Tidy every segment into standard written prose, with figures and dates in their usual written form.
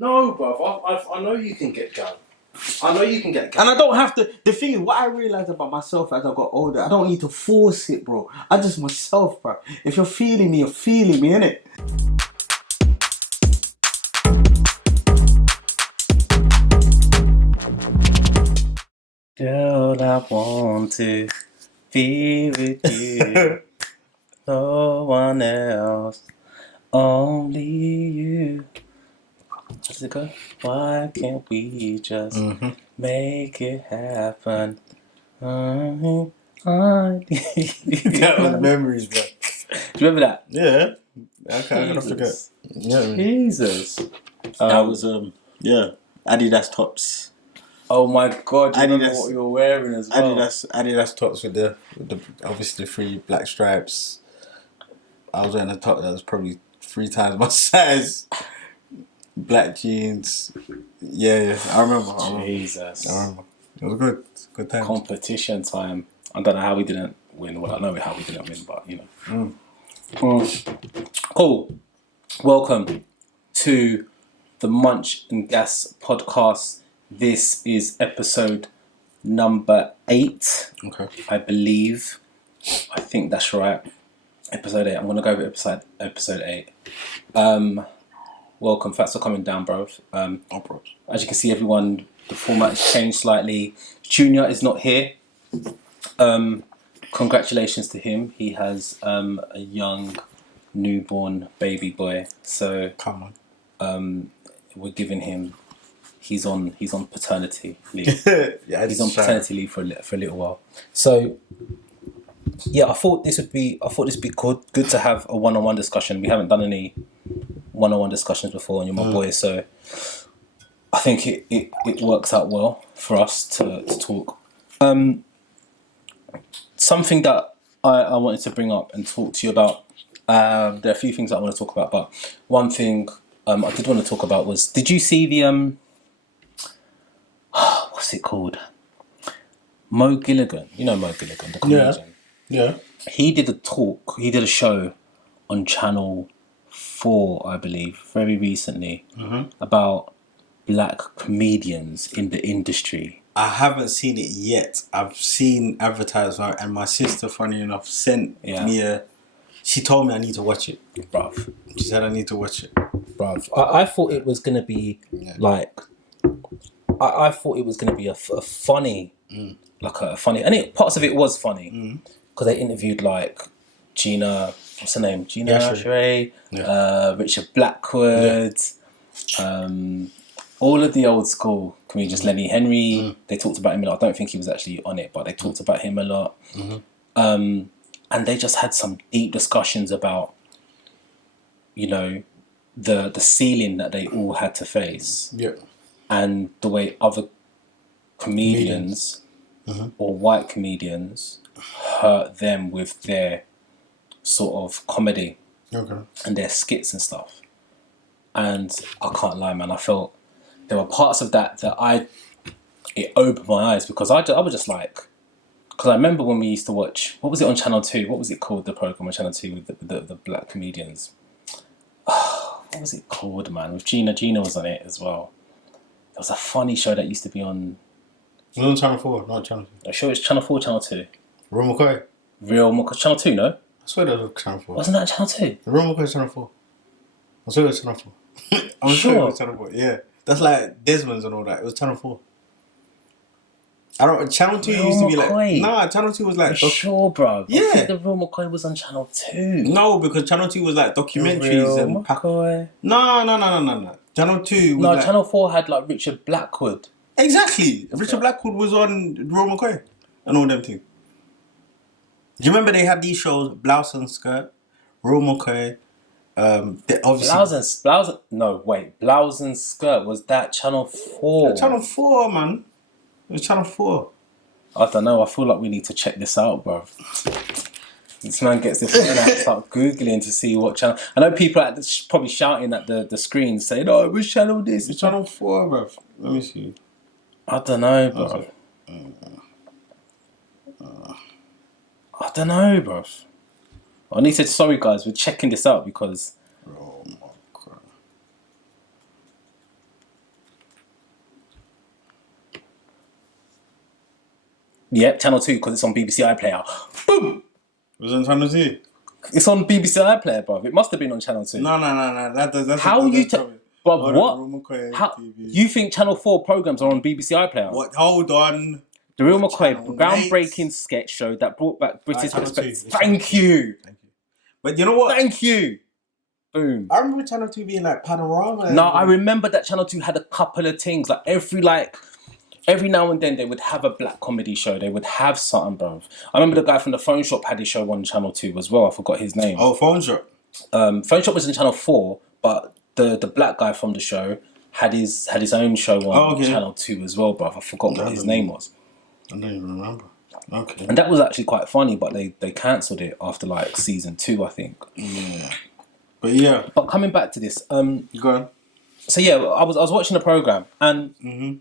No, bro. I know you can get gang. I know you can get gang. And I don't have to. The thing is, what I realized about myself as I got older, I don't need to force it, bro. I just myself, bro. If you're feeling me, you're feeling me, innit? Girl, I want to be with you. No one else. Only you. How does it go? Why can't we just make it happen? That was memories, bro. Do you remember that? Yeah. Okay, I'm gonna forget. Yeah. Jesus. That was Adidas tops. Oh my God! You remember Adidas, what you were wearing as well? Adidas tops with the obviously 3 black stripes. I was wearing a top that was probably 3 times my size. Black jeans. Yeah. I remember. Jesus. I remember. It was good. Good time. Competition time. I don't know how we didn't win. Well, I know how we didn't win, but you know. Cool. Welcome to the Munch and Gas podcast. This is episode number 8. Okay. I believe. I think that's right. Episode 8. I'm gonna go with episode 8. Welcome. Thanks for coming down, bro. No problems. As you can see, everyone, the format has changed slightly. Junior is not here. Congratulations to him. He has a young newborn baby boy. So Come on. we're giving him. He's on paternity leave. Yeah, he's on paternity leave for a little while. So yeah, I thought this would be good to have a one-on-one discussion. We haven't done any one-on-one discussions before, and you're my boy, so I think it works out well for us to talk. Something that I wanted to bring up and talk to you about. There are a few things that I want to talk about, but one thing I did want to talk about was, did you see the what's it called? Mo Gilligan. You know Mo Gilligan, the comedian. Yeah. He did a show on Channel 4, I believe, very recently, about black comedians in the industry. I haven't seen it yet. I've seen advertisement, and my sister, funny enough, sent me she told me I need to watch it. Bruv. She said I need to watch it. Bruv. I thought it was going to be like... I thought it was going to be a funny... Like a funny... And parts of it was funny. Because they interviewed like Gina... What's her name? Gina Asheray, Richard Blackwood... all of the old school comedians, Lenny Henry, they talked about him a lot. I don't think he was actually on it, but they talked about him a lot. And they just had some deep discussions about, you know, the ceiling that they all had to face. Yeah. And the way other comedians or white comedians hurt them with their sort of comedy and their skits and stuff. And I can't lie, man, I felt there were parts of that it opened my eyes, because I was just like, because I remember when we used to watch, what was it on Channel 2? What was it called, the program on Channel 2 with the black comedians? What was it called, man? With Gina. Gina was on it as well. There was a funny show that used to be on... It was on Channel 4, not Channel 2. I'm sure it's Channel 4, Channel 2. Real McCoy. Channel 2, no? I swear that was Channel 4. Wasn't that Channel 2? Real McCoy Channel 4. I swear it was Channel 4. I'm sure it was Channel 4, yeah. That's like Desmond's and all that. It was Channel 4. Channel 2 used to be like... Nah, Channel 2 was like... Sure, bro. Yeah. I think the Real McCoy was on Channel 2. No, because Channel 2 was like documentaries Real and... McCoy. No. Channel 2 was like... Channel 4 had like Richard Blackwood. Exactly. Richard Blackwood was on Real McCoy and all them things. Do you remember they had these shows, Blouse and Skirt, Real McCoy... Blouse and Skirt, was that Channel 4? Yeah, Channel 4, man. It was Channel 4. I don't know, I feel like we need to check this out, bro. This man gets this phone out and start Googling to see what channel. I know people are probably shouting at the screen saying, oh, which channel this? It's Channel 4, bro. Let me see. I don't know, bro. I don't know, bro. I need to, sorry guys, we're checking this out because... Oh my God. Yep, Channel 2, because it's on BBC iPlayer. Boom! It was on Channel 2? It's on BBC iPlayer, bruv. It must have been on Channel 2. No. That's How you... Bruv, what? McCoy How... TV. You think Channel 4 programmes are on BBC iPlayer? What? Hold on. The Real McCoy, Channel groundbreaking 8. sketch show that brought back British Channel respect. 2. Thank you. But you know what? Thank you. Boom. I remember Channel 2 being like Panorama. No, I remember that Channel 2 had a couple of things. Like every now and then they would have a black comedy show. They would have something, bro. I remember the guy from the Phone Shop had his show on Channel 2 as well. I forgot his name. Oh, Phone Shop. Phone Shop was in Channel 4, but the black guy from the show had his own show on Channel 2 as well, bro. I forgot what his name was. I don't even remember. Okay. And that was actually quite funny, but they cancelled it after like season 2, I think. Yeah. But yeah. But coming back to this, go on. So yeah, I was watching the program, and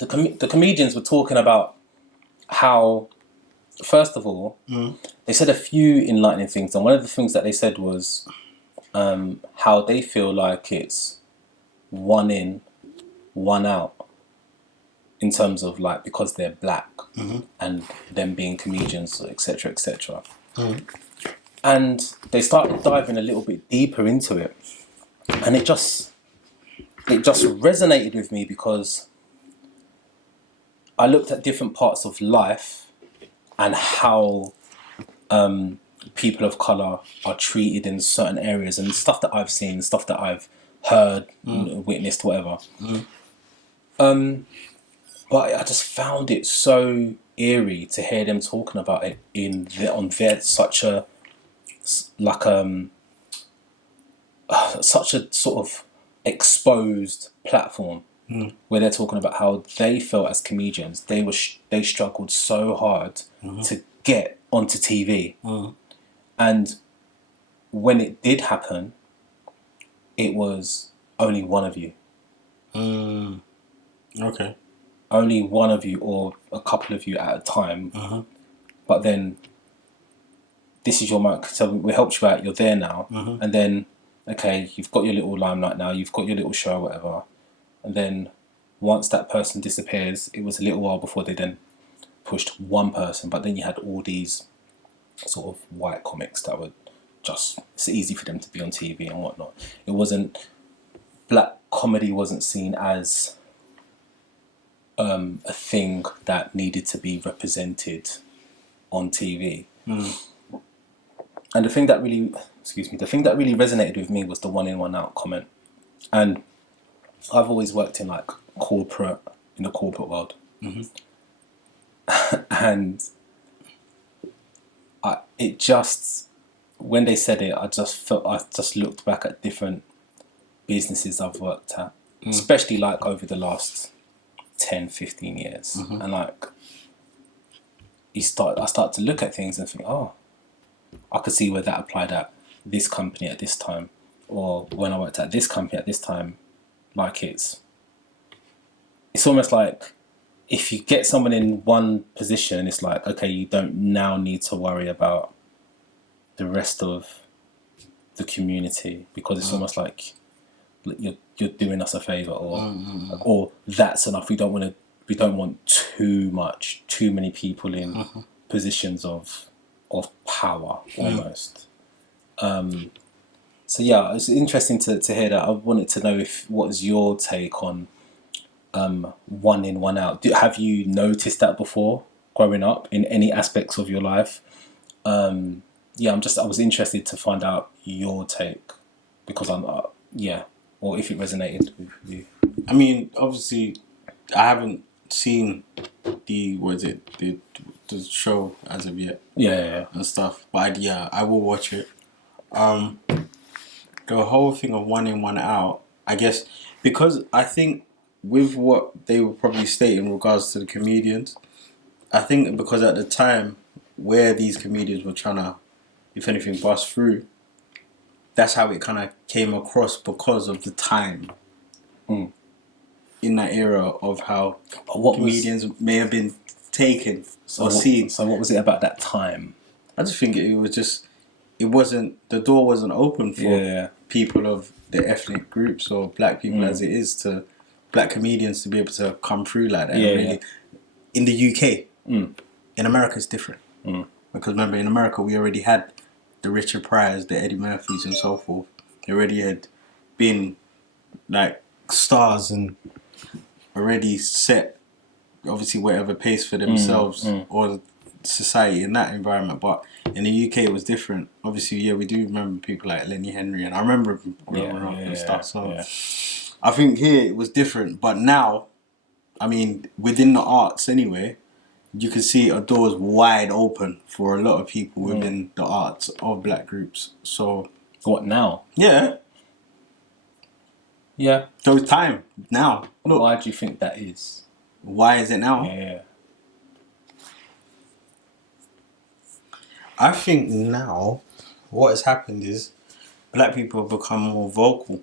the comedians were talking about how, first of all, they said a few enlightening things, and one of the things that they said was how they feel like it's one in, one out, in terms of like because they're black and them being comedians, etc., etc. And they started diving a little bit deeper into it, and it just resonated with me because I looked at different parts of life and how people of colour are treated in certain areas, and stuff that I've seen, stuff that I've heard, witnessed, whatever. But I just found it so eerie to hear them talking about it on their such a such a sort of exposed platform, where they're talking about how they felt as comedians. They struggled so hard to get onto TV, and when it did happen, it was only one of you. Okay. Only one of you or a couple of you at a time. But then this is your mark, so we helped you out, you're there now. And then, okay, you've got your little limelight now, you've got your little show or whatever. And then once that person disappears, it was a little while before they then pushed one person. But then you had all these sort of white comics that were just, it's easy for them to be on TV and whatnot. It wasn't, black comedy wasn't seen as a thing that needed to be represented on TV. And the thing that really resonated with me was the one in, one out comment. And I've always worked in like in the corporate world. And it just, when they said it, I just looked back at different businesses I've worked at, especially like over the last 10, 15 years. And like, I start to look at things and think, oh, I could see where that applied at this company at this time, or when I worked at this company at this time. Like it's almost like if you get someone in one position, it's like, okay, you don't now need to worry about the rest of the community, because it's almost like you're doing us a favour, or that's enough. We don't want too many people in positions of power almost. So yeah, it's interesting to hear that. I wanted to know what is your take on one in, one out. Have you noticed that before growing up in any aspects of your life? I was interested to find out your take, because or if it resonated with you. I mean, obviously, I haven't seen the show as of yet. Yeah. And stuff. But I will watch it. The whole thing of one in, one out, I guess, because I think with what they were probably stating in regards to the comedians, I think because at the time where these comedians were trying to, if anything, bust through, that's how it kind of came across, because of the time in that era of how comedians may have been taken or seen. So what was it about that time? I just think the door wasn't open for people of the ethnic groups or black people as it is to black comedians to be able to come through like that. In the UK. in America it's different. Because remember, in America we already had the Richard Pryor's, the Eddie Murphys and so forth. They already had been like stars and already set obviously whatever pace for themselves or society in that environment. But in the UK it was different. Obviously, yeah, we do remember people like Lenny Henry, and I remember growing up and stuff. So I think here it was different. But now, I mean, within the arts anyway, you can see a doors wide open for a lot of people within the arts of black groups. So What now? yeah. Yeah. So it's time now. Look, Why do you think that is? why is it now? Yeah. I think now what has happened is black people have become more vocal.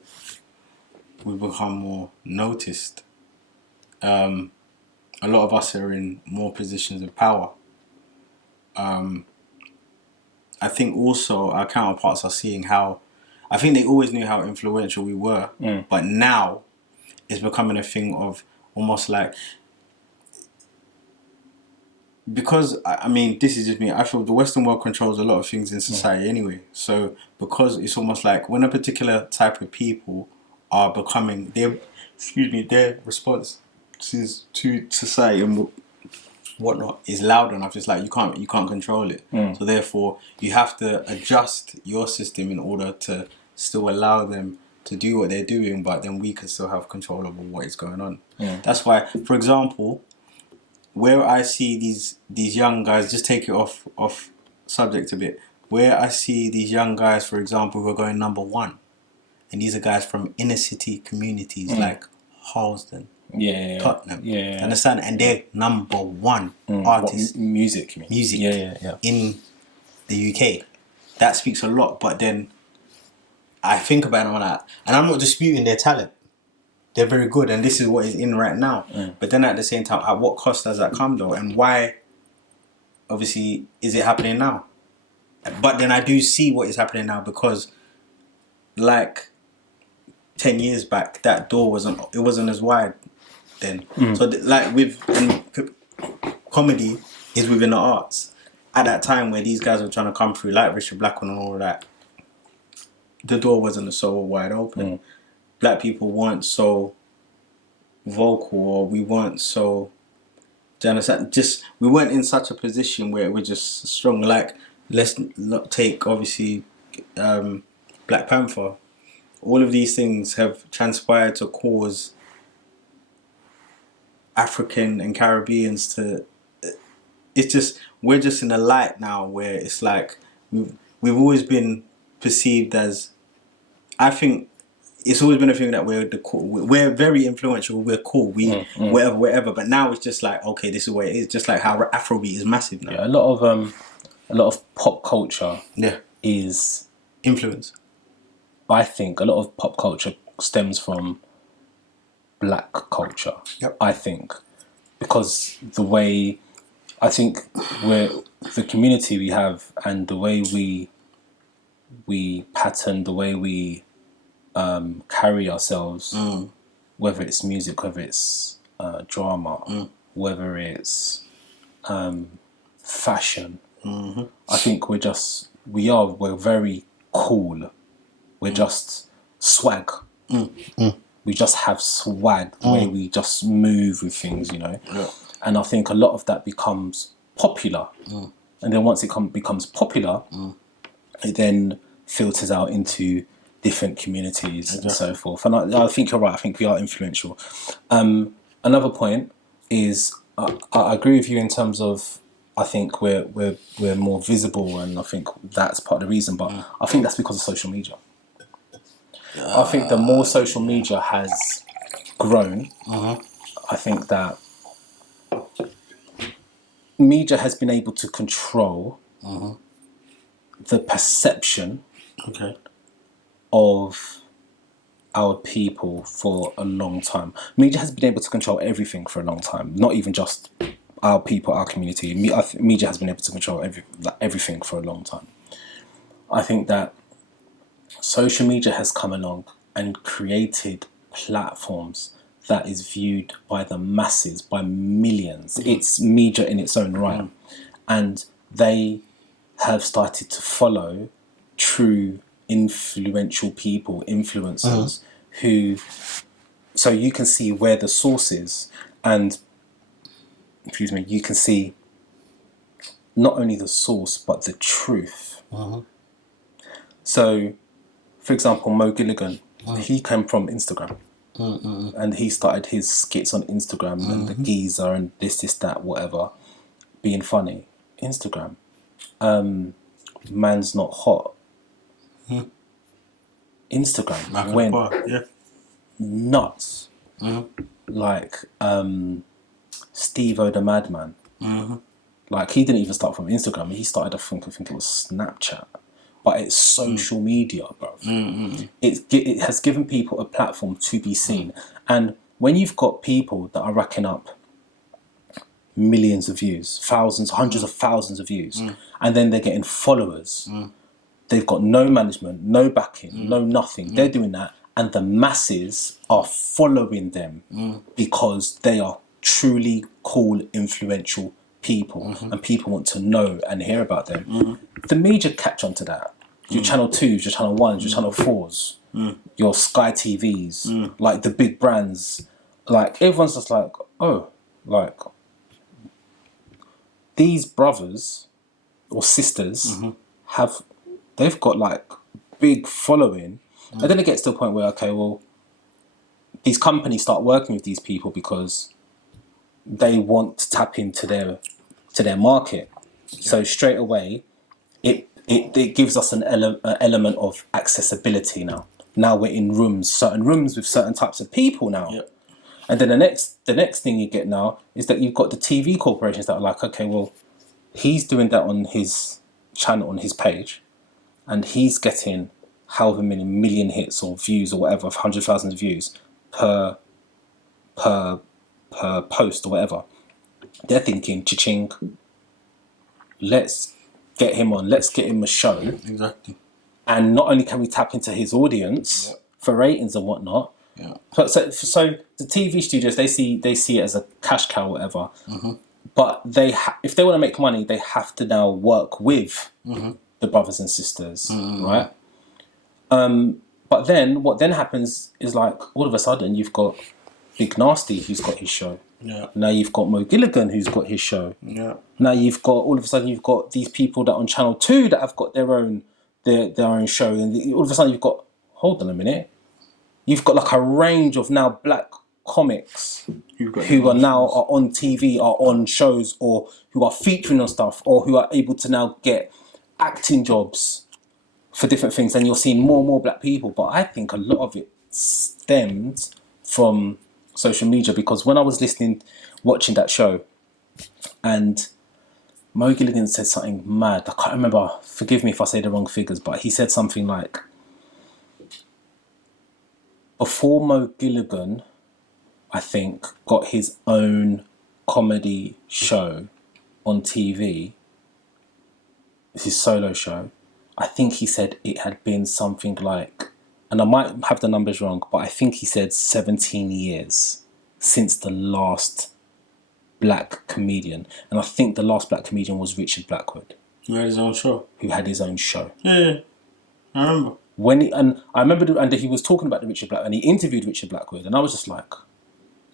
We've become more noticed. A lot of us are in more positions of power. I think also our counterparts are seeing how, I think they always knew how influential we were, but now it's becoming a thing of almost like, because, I mean, this is just me, I feel the Western world controls a lot of things in society anyway. So because it's almost like when a particular type of people are becoming, their response to society and whatnot is loud enough. It's like you can't control it. So therefore you have to adjust your system in order to still allow them to do what they're doing, but then we can still have control over what is going on. That's why, for example, where I see these young guys, just take it off subject a bit, where I see these young guys, for example, who are going number one, and these are guys from inner city communities like Harlesden, Tottenham, understand? And they're number one artists. Music, you mean? Music Yeah. in the UK. That speaks a lot, but then I think about it on that, and I'm not disputing their talent. They're very good, and this is what is in right now. But then at the same time, at what cost does that come though? And why, obviously, is it happening now? But then I do see what is happening now because, like, 10 years back, that door wasn't as wide then. So like comedy is within the arts. At that time where these guys were trying to come through, like Richard Blackwell and all of that, the door wasn't so wide open. Black people weren't so vocal, or we weren't so, do you understand? Just, we weren't in such a position where we're just strong. Like, let's not take, obviously, Black Panther. All of these things have transpired to cause African and Caribbeans to, it's just, we're just in a light now where it's like, we've always been perceived as, I think, it's always been a thing that we're very influential, we're cool, whatever. But now it's just like, okay, this is what it is. Just like how Afrobeat is massive now. Yeah, a lot of pop culture is influence. I think a lot of pop culture stems from black culture. I think because the way, I think the community we have and the way we pattern, the way we carry ourselves, whether it's music, whether it's drama, whether it's fashion. I think we're very cool. We're just swag. We just have swag, the way we just move with things, you know. And I think a lot of that becomes popular. And then once it becomes popular, it then filters out into different communities and so forth. And I think you're right. I think we are influential. Another point is I agree with you in terms of, I think we're more visible, and I think that's part of the reason. But I think that's because of social media. I think the more social media has grown, I think that media has been able to control the perception of our people for a long time. Media has been able to control everything for a long time, not even just our people, our community. Media has been able to control everything for a long time. I think that social media has come along and created platforms that is viewed by the masses, by millions. It's media in its own right. and they have started to follow true influential people, influencers, who, so you can see where the source is, and you can see not only the source but the truth. So, for example, Mo Gilligan, he came from Instagram. And he started his skits on Instagram and the geezer and this, that, whatever, being funny. Instagram. Man's not hot. Instagram went nuts. Like Steve-O the Madman. Like, he didn't even start from Instagram. He started, I think it was Snapchat. But it's social media, bro. It has given people a platform to be seen. And when you've got people that are racking up millions of views, thousands, hundreds of thousands of views, and then they're getting followers, they've got no management, no backing, no nothing. They're doing that, and the masses are following them because they are truly cool, influential people, and people want to know and hear about them. The media catch on to that. Your Channel 2s, your Channel 1s, your Channel 4s, your Sky TVs, like the big brands. Like, everyone's just like, oh, like, these brothers or sisters they've got like big following. And then it gets to a point where, okay, well, these companies start working with these people because they want to tap into their market. So straight away, it gives us an element of accessibility now. Now we're in certain rooms with certain types of people now. Yep. And then the next thing you get now is that you've got the TV corporations that are like, okay, well, he's doing that on his channel, on his page, and he's getting however many million hits or views or whatever, 100,000 views per post or whatever. They're thinking, cha-ching, let's get him on, let's get him a show. Exactly. And not only can we tap into his audience for ratings and whatnot, so the TV studios, they see it as a cash cow or whatever. But if they want to make money, they have to now work with the brothers and sisters, right? But then what then happens is, like, all of a sudden you've got Big Nasty who's got his show. Now you've got Mo Gilligan who's got his show. Now you've got, all of a sudden you've got these people that on Channel 2 that have got their own show, and all of a sudden you've got, hold on a minute, you've got like a range of now black comics who are now on TV, are on shows, or who are featuring on stuff, or who are able to now get acting jobs for different things, and you're seeing more and more black people. But I think a lot of it stems from social media, because when I was watching that show, and Mo Gilligan said something mad, I can't remember, forgive me if I say the wrong figures, but he said something like, before Mo Gilligan, I think, got his own comedy show on TV, his solo show, I think he said it had been something like, and I might have the numbers wrong, but I think he said 17 years since the last black comedian. And I think the last black comedian was Richard Blackwood. Who had his own show. Yeah. I remember. And he was talking about the Richard Blackwood, and he interviewed Richard Blackwood, and I was just like,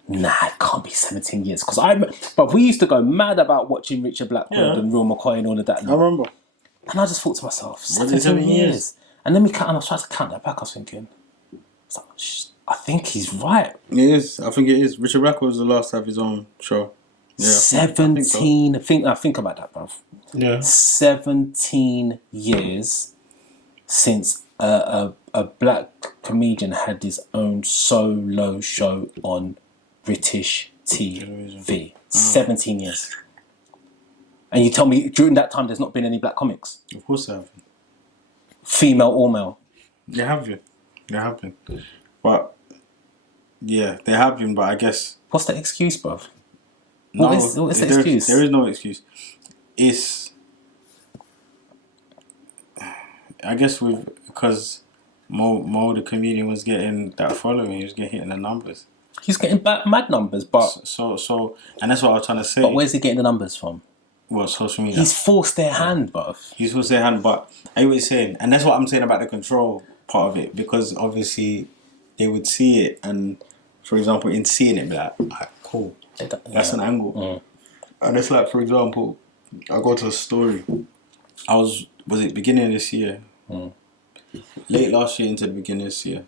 nah, it can't be 17 years. But we used to go mad about watching Richard Blackwood and Real McCoy and all of that. I remember. And I just thought to myself, 17 years. And then I was trying to count that back. I was thinking, I think he's right. It is. I think it is. Richard Blackwood was the last to have his own show. Yeah, 17. Think about that, bruv. Yeah. 17 years since a black comedian had his own solo show on British TV. 17 years. And you tell me during that time there's not been any black comics? Of course there have been. Female or male? There have been. But, yeah, there have been, but I guess... What's the excuse, bruv? No, what is the excuse? There is no excuse. It's... I guess because Mo the comedian was getting that following, he was getting the numbers. He's getting mad numbers, but... So, and that's what I was trying to say. But where's he getting the numbers from? What, social media? He's forced their hand, bruv. He's supposed to say hand, but I hear what you're saying, and that's what I'm saying about the control part of it, because obviously they would see it, and for example, in seeing it, be like, alright, cool, that's an angle, and it's like, for example, I go to a story. Was it beginning of this year? Late last year into the beginning of this year.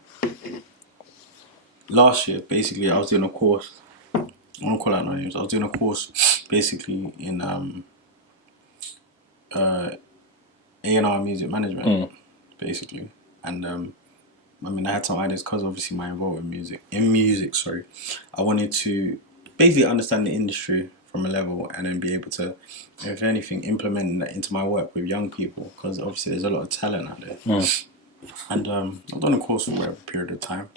Last year, basically, I was doing a course. I won't call out no names. I was doing a course, basically, in A&R music management, basically. And I mean, I had some ideas because obviously my involvement in music, sorry. I wanted to basically understand the industry from a level and then be able to, if anything, implement that into my work with young people, because obviously there's a lot of talent out there. And I've done a course for whatever period of time.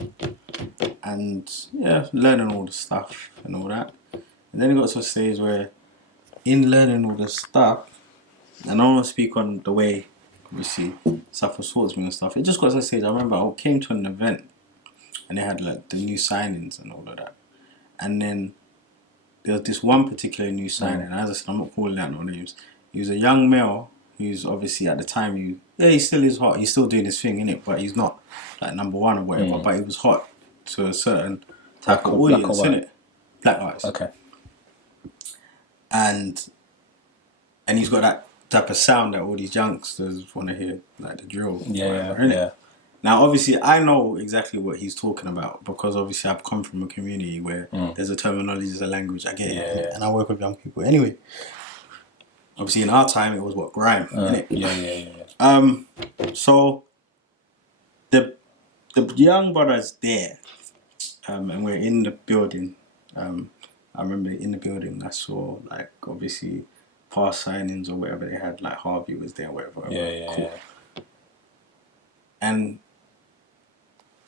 And yeah, learning all the stuff and all that. And then it got to a stage where in learning all the stuff, and I don't want to speak on the way, obviously, stuff was taught to me and stuff. It just got to a stage, I remember I came to an event and they had like the new signings and all of that. And then there was this one particular new signing, and as I said, I'm not calling out no names. He was a young male who's obviously at the time, he still is hot, he's still doing his thing, innit? But he's not like number one or whatever, but he was hot to a certain type of audience, innit? Black artists. Okay. And he's got that type of sound that all these youngsters want to hear, like the drill. Yeah. Now, obviously, I know exactly what he's talking about, because obviously I've come from a community where there's a terminology, there's a language, I get it, and I work with young people. Anyway, obviously in our time, it was what, grime, innit? Yeah. So, the young brother's there, and we're in the building. I remember in the building, I saw, like, obviously, past signings or whatever they had, like Harvey was there, whatever. Yeah. And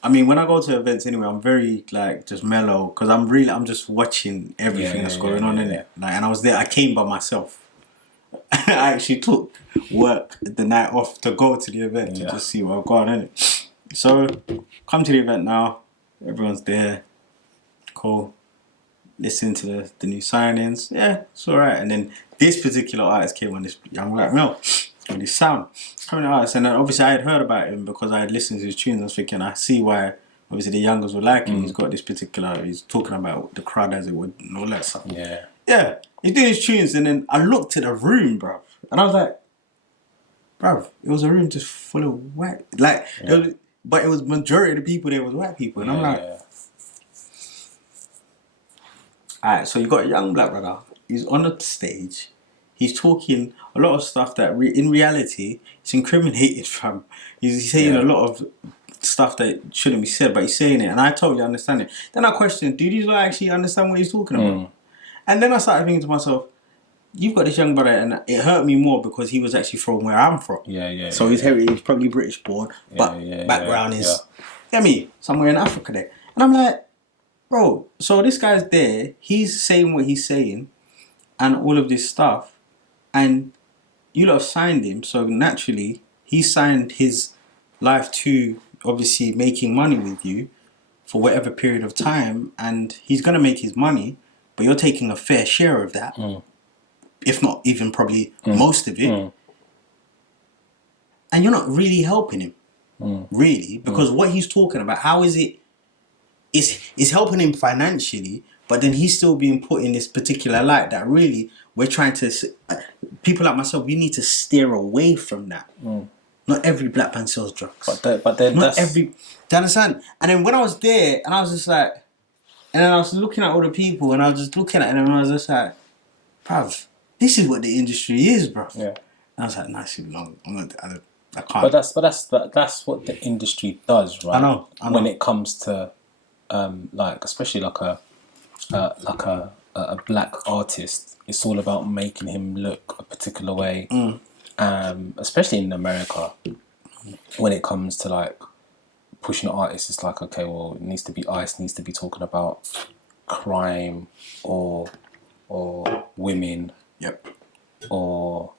I mean, when I go to events anyway, I'm very like just mellow, because I'm just watching everything that's going on in it. Like, and I was there. I came by myself. I actually took work the night off to go to the event to just see what's going on in it. So, come to the event now. Everyone's there. Cool. Listen to the new signings. Yeah, it's alright. And then this particular artist came on this young black male on this sound. Coming artist, and obviously I had heard about him because I had listened to his tunes. I was thinking, I see why obviously the youngers would like him. He's got this particular, he's talking about the crowd as it would and all that stuff. Yeah, he's doing his tunes, and then I looked at the room, bruv, and I was like, bruv, it was a room just full of white, like, but it was majority of the people there was white people, and I'm like, alright, so you got a young black brother, he's on the stage, he's talking a lot of stuff that in reality it's incriminated from. He's saying a lot of stuff that shouldn't be said, but he's saying it, and I totally understand it. Then I questioned, do these guys actually understand what he's talking about? And then I started thinking to myself, you've got this young brother, and it hurt me more because he was actually from where I'm from. So his heritage is probably British born, but background is, get me, somewhere in Africa there. And I'm like, bro, so this guy's there, he's saying what he's saying, and all of this stuff, and you lot have signed him, so naturally, he signed his life to obviously making money with you for whatever period of time, and he's going to make his money, but you're taking a fair share of that, if not even probably most of it, and you're not really helping him, really, because what he's talking about, how is it, it's helping him financially, but then he's still being put in this particular light that really we're trying to, people like myself, we need to steer away from that. Not every black man sells drugs. But then not every, do you understand? And then when I was there, and I was just like, and then I was looking at all the people, and I was just looking at them, and I was just like, bruv, this is what the industry is, bruv. And I was like, nah, it's long. I can't. But that's what the industry does, right? I know. When it comes to, like, especially like a black artist, it's all about making him look a particular way. Especially in America, when it comes to like pushing artists, it's like, okay, well, it needs to be Ice, needs to be talking about crime or women, or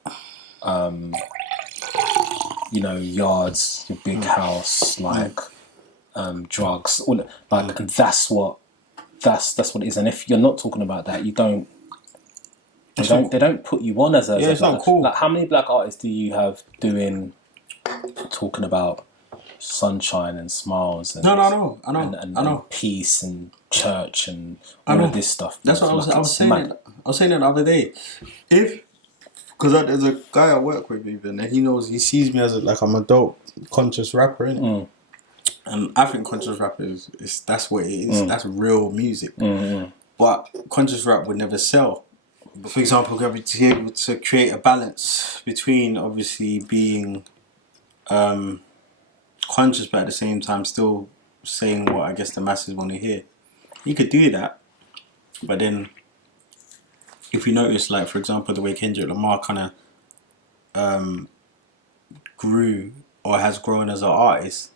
you know, yards, your big house, like drugs, all like, and that's what it is. And if you're not talking about that, you don't. They don't put you on as a it's not cool. Like, how many black artists do you have talking about sunshine and smiles and No, I know. and peace and church and all of this stuff? That's what I was saying. I was saying it the other day. Because there's a guy I work with even, and he sees me as I'm a dope, conscious rapper, innit? And I think conscious rap is that's what it is. That's real music. But conscious rap would never sell. But for example, to be able to create a balance between obviously being conscious, but at the same time still saying what I guess the masses want to hear. You could do that, but then if you notice, like for example, the way Kendrick Lamar kind of grew or has grown as an artist,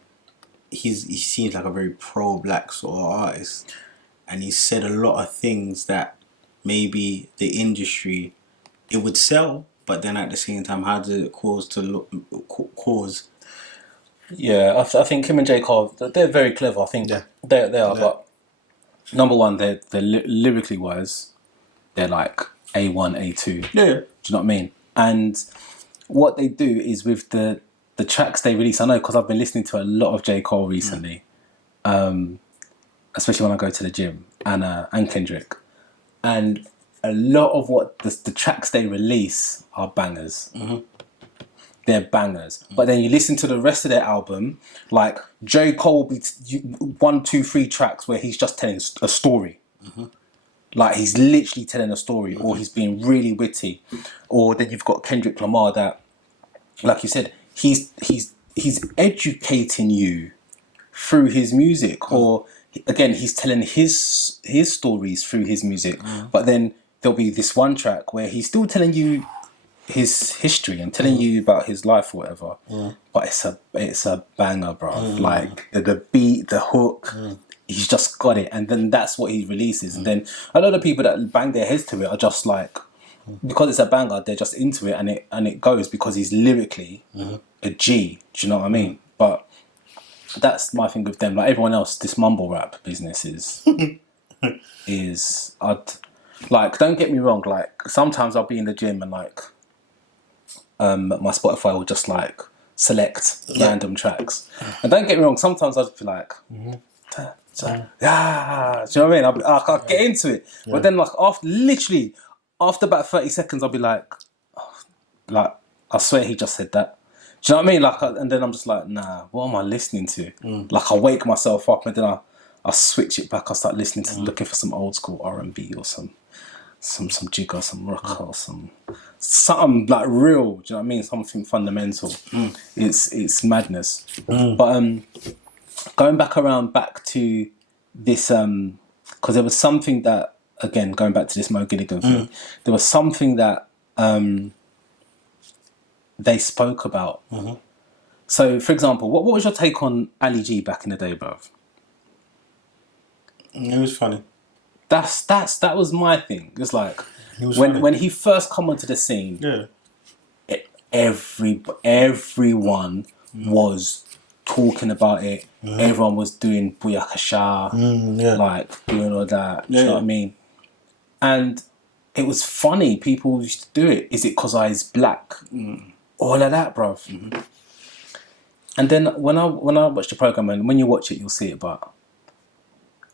he seems like a very pro-black sort of artist, and he said a lot of things that maybe the industry it would sell, but then at the same time, how does it cause? Yeah, I think him and J. Cole, they're very clever. I think they are, but number one, they're lyrically wise, they're like A1, A2. Yeah. Do you know what I mean? And what they do is with the tracks they release, I know because I've been listening to a lot of J. Cole recently, especially when I go to the gym, and Kendrick. And a lot of what the tracks they release are bangers. They're bangers. But then you listen to the rest of their album, like J. Cole will be 1, 2, 3 tracks where he's just telling a story. Like he's literally telling a story, or he's being really witty. Or then you've got Kendrick Lamar that, like you said, he's educating you through his music, or again he's telling his stories through his music. But then there'll be this one track where he's still telling you his history and telling you about his life or whatever. But it's a banger, bro. Like the beat, the hook, he's just got it, and then that's what he releases. And then a lot of people that bang their heads to it are just like, because it's a banger, they're just into it, and it goes because he's lyrically a G. Do you know what I mean? But that's my thing with them. Like everyone else, this mumble rap business is like, don't get me wrong. Like sometimes I'll be in the gym and like my Spotify will just like select random tracks, and don't get me wrong. Sometimes I'll just be like, do you know what I mean? I'll get into it, but then like after about 30 seconds, I'll be like, I swear he just said that. Do you know what I mean? Like, and then I'm just like, nah, what am I listening to? Like, I wake myself up and then I switch it back. I start listening to looking for some old school R&B or some jigger, some rock or something like real. Do you know what I mean? Something fundamental. It's madness. But going back to this, because there was something that, again, going back to this Mo Gilligan thing, there was something that they spoke about. So, for example, what was your take on Ali G back in the day, bruv? It was funny. That was my thing. It's like when he first come onto the scene, everyone was talking about it. Everyone was doing booyakasha, like doing all that. Do you know what I mean? And it was funny. People used to do it. Is it because I is black? All of that, bruv. And then when I watch the program, and when you watch it, you'll see it. But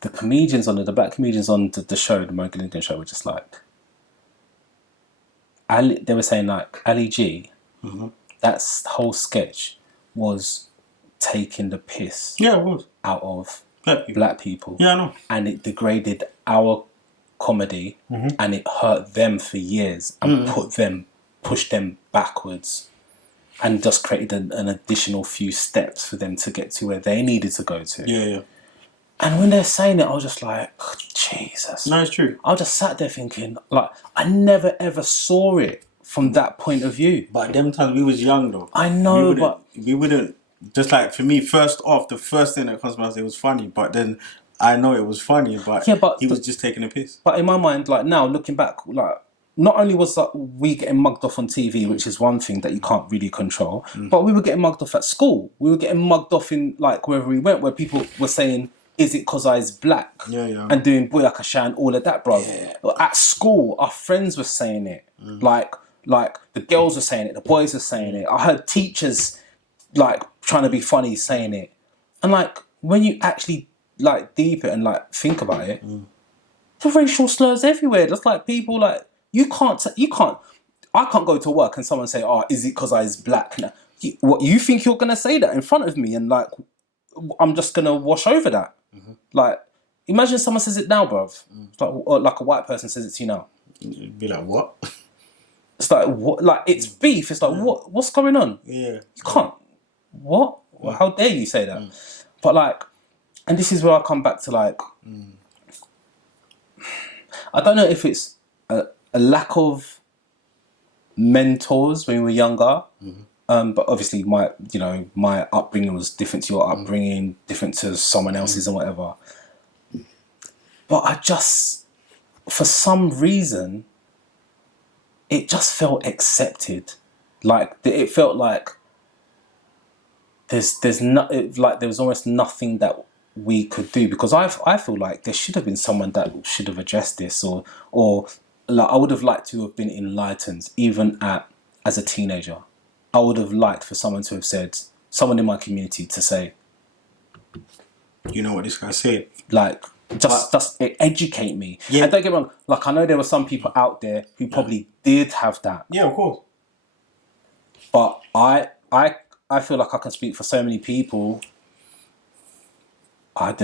the comedians the black comedians on the show, the Mo Gilligan show, were just like, they were saying like Ali G. That whole sketch was taking the piss out of black people. Yeah, I know. And it degraded our comedy, and it hurt them for years and pushed them backwards, and just created an additional few steps for them to get to where they needed to go to. And when they're saying it, I was just like, Jesus. No, it's true. I just sat there thinking, like, I never ever saw it from that point of view. But at them times we was young though. I know, but we wouldn't. Just like for me, first off, the first thing that comes to mind, it was funny. But then I know it was funny, but he was just taking a piss. But in my mind, like now looking back, like not only was like we getting mugged off on TV, which is one thing that you can't really control, but we were getting mugged off at school. We were getting mugged off in like wherever we went, where people were saying is it because I was black? Yeah. And doing Booyakasha and all of that, bro. Yeah. At school, our friends were saying it. Like the girls were saying it, the boys were saying it. I heard teachers like trying to be funny saying it. And like when you actually like deep it and like think about it, the racial slurs everywhere. Just like people like I can't go to work and someone say, "Oh, is it because I was black?" Now, what you think you're gonna say that in front of me, and like I'm just gonna wash over that? Like, imagine someone says it now, bruv. It's like, or like a white person says it to you now. You'd be like, what? It's like what? Like it's beef. It's like what's going on? Yeah. You can't. What? Well, how dare you say that? But like, and this is where I come back to like, I don't know if it's a lack of mentors when we were younger. But obviously my upbringing was different to your upbringing, different to someone else's and whatever. But I just, for some reason, it just felt accepted. Like it felt like there was almost nothing that we could do, because I feel like there should have been someone that should have addressed this, or like I would have liked to have been enlightened even as a teenager. I would have liked for someone to have said, someone in my community to say, you know what this guy said? Like, just educate me. Yeah. And don't get me wrong, like I know there were some people out there who probably did have that. Yeah, of course. But I feel like I can speak for so many people. I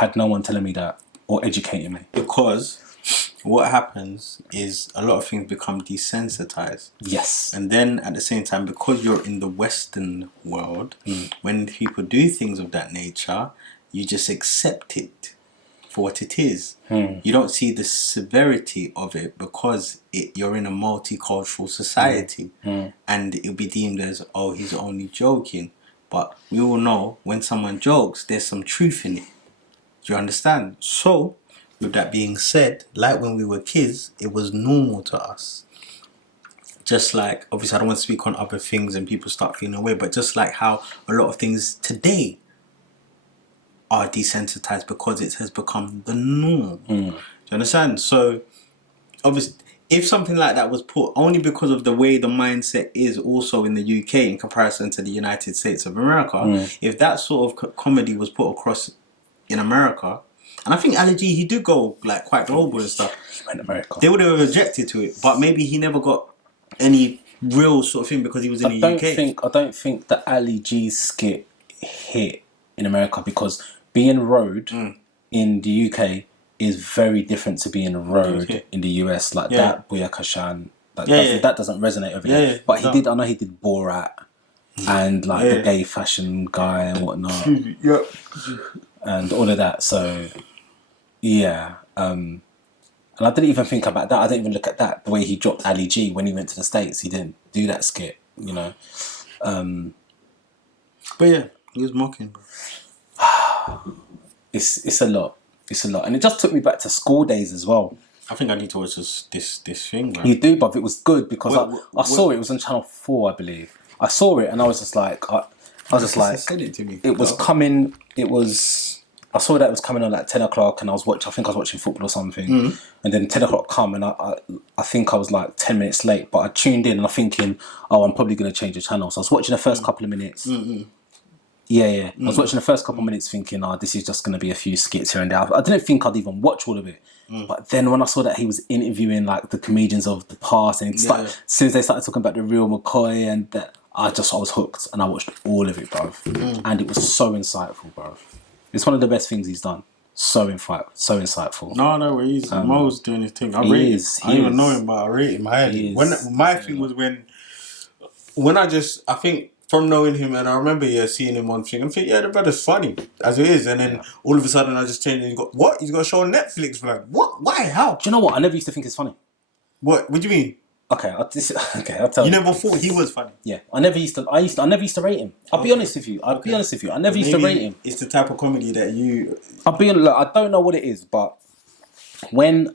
had no one telling me that or educating me. Because what happens is a lot of things become desensitized. Yes. And then at the same time, because you're in the Western world, when people do things of that nature, you just accept it for what it is. You don't see the severity of it because you're in a multicultural society, and it'll be deemed as, oh, he's only joking. But we all know when someone jokes, there's some truth in it. Do you understand? So, with that being said, like when we were kids, it was normal to us. Just like, obviously I don't want to speak on other things and people start feeling away, but just like how a lot of things today are desensitized because it has become the norm. Do you understand? So, obviously, if something like that was put, only because of the way the mindset is also in the UK in comparison to the United States of America, if that sort of comedy was put across in America, and I think Ali G, he did go like quite global and stuff. He went America. They would have objected to it, but maybe he never got any real sort of thing because he was in the UK. I don't think the Ali G skit hit in America, because being road in the UK is very different to being road in the US. Like that Booyakashan, that doesn't resonate over there. But I know he did Borat and like the gay fashion guy and whatnot. And all of that. So yeah. And I didn't even think about that. I didn't even look at that. The way he dropped Ali G when he went to the States, he didn't do that skit, you know. But yeah, he was mocking, bro. It's a lot. It's a lot. And it just took me back to school days as well. I think I need to watch this thing, bro. You do, but it was good because I saw it. It was on Channel 4, I believe. I saw it and I was just like, Send it to me. It was coming. I saw that it was coming on at 10 o'clock, and I think I was watching football or something. And then 10 o'clock come, and I think I was like 10 minutes late, but I tuned in and I'm thinking, oh, I'm probably going to change the channel. So I was watching the first couple of minutes. I was watching the first couple of minutes thinking, oh, this is just going to be a few skits here and there. I didn't think I'd even watch all of it. But then when I saw that he was interviewing like the comedians of the past, and as soon as they started talking about the real McCoy and that, I was hooked and I watched all of it, bruv. And it was so insightful, bruv. It's one of the best things he's done. So insightful. No, he's Mo's doing his thing. I rate him. I don't even know him, but I rate him highly. My thing was when I think from knowing him, and I remember seeing him on thing, and think, the brother's funny as it is, and then all of a sudden I just changed. And he's got a show on Netflix. Like, what? Why? How? Do you know what? I never used to think it's funny. What do you mean? Okay, I'll tell you. You never thought he was funny? Yeah, I never used to rate him. I'll be honest with you. I never used to rate him. It's the type of comedy that you... I don't know what it is, but when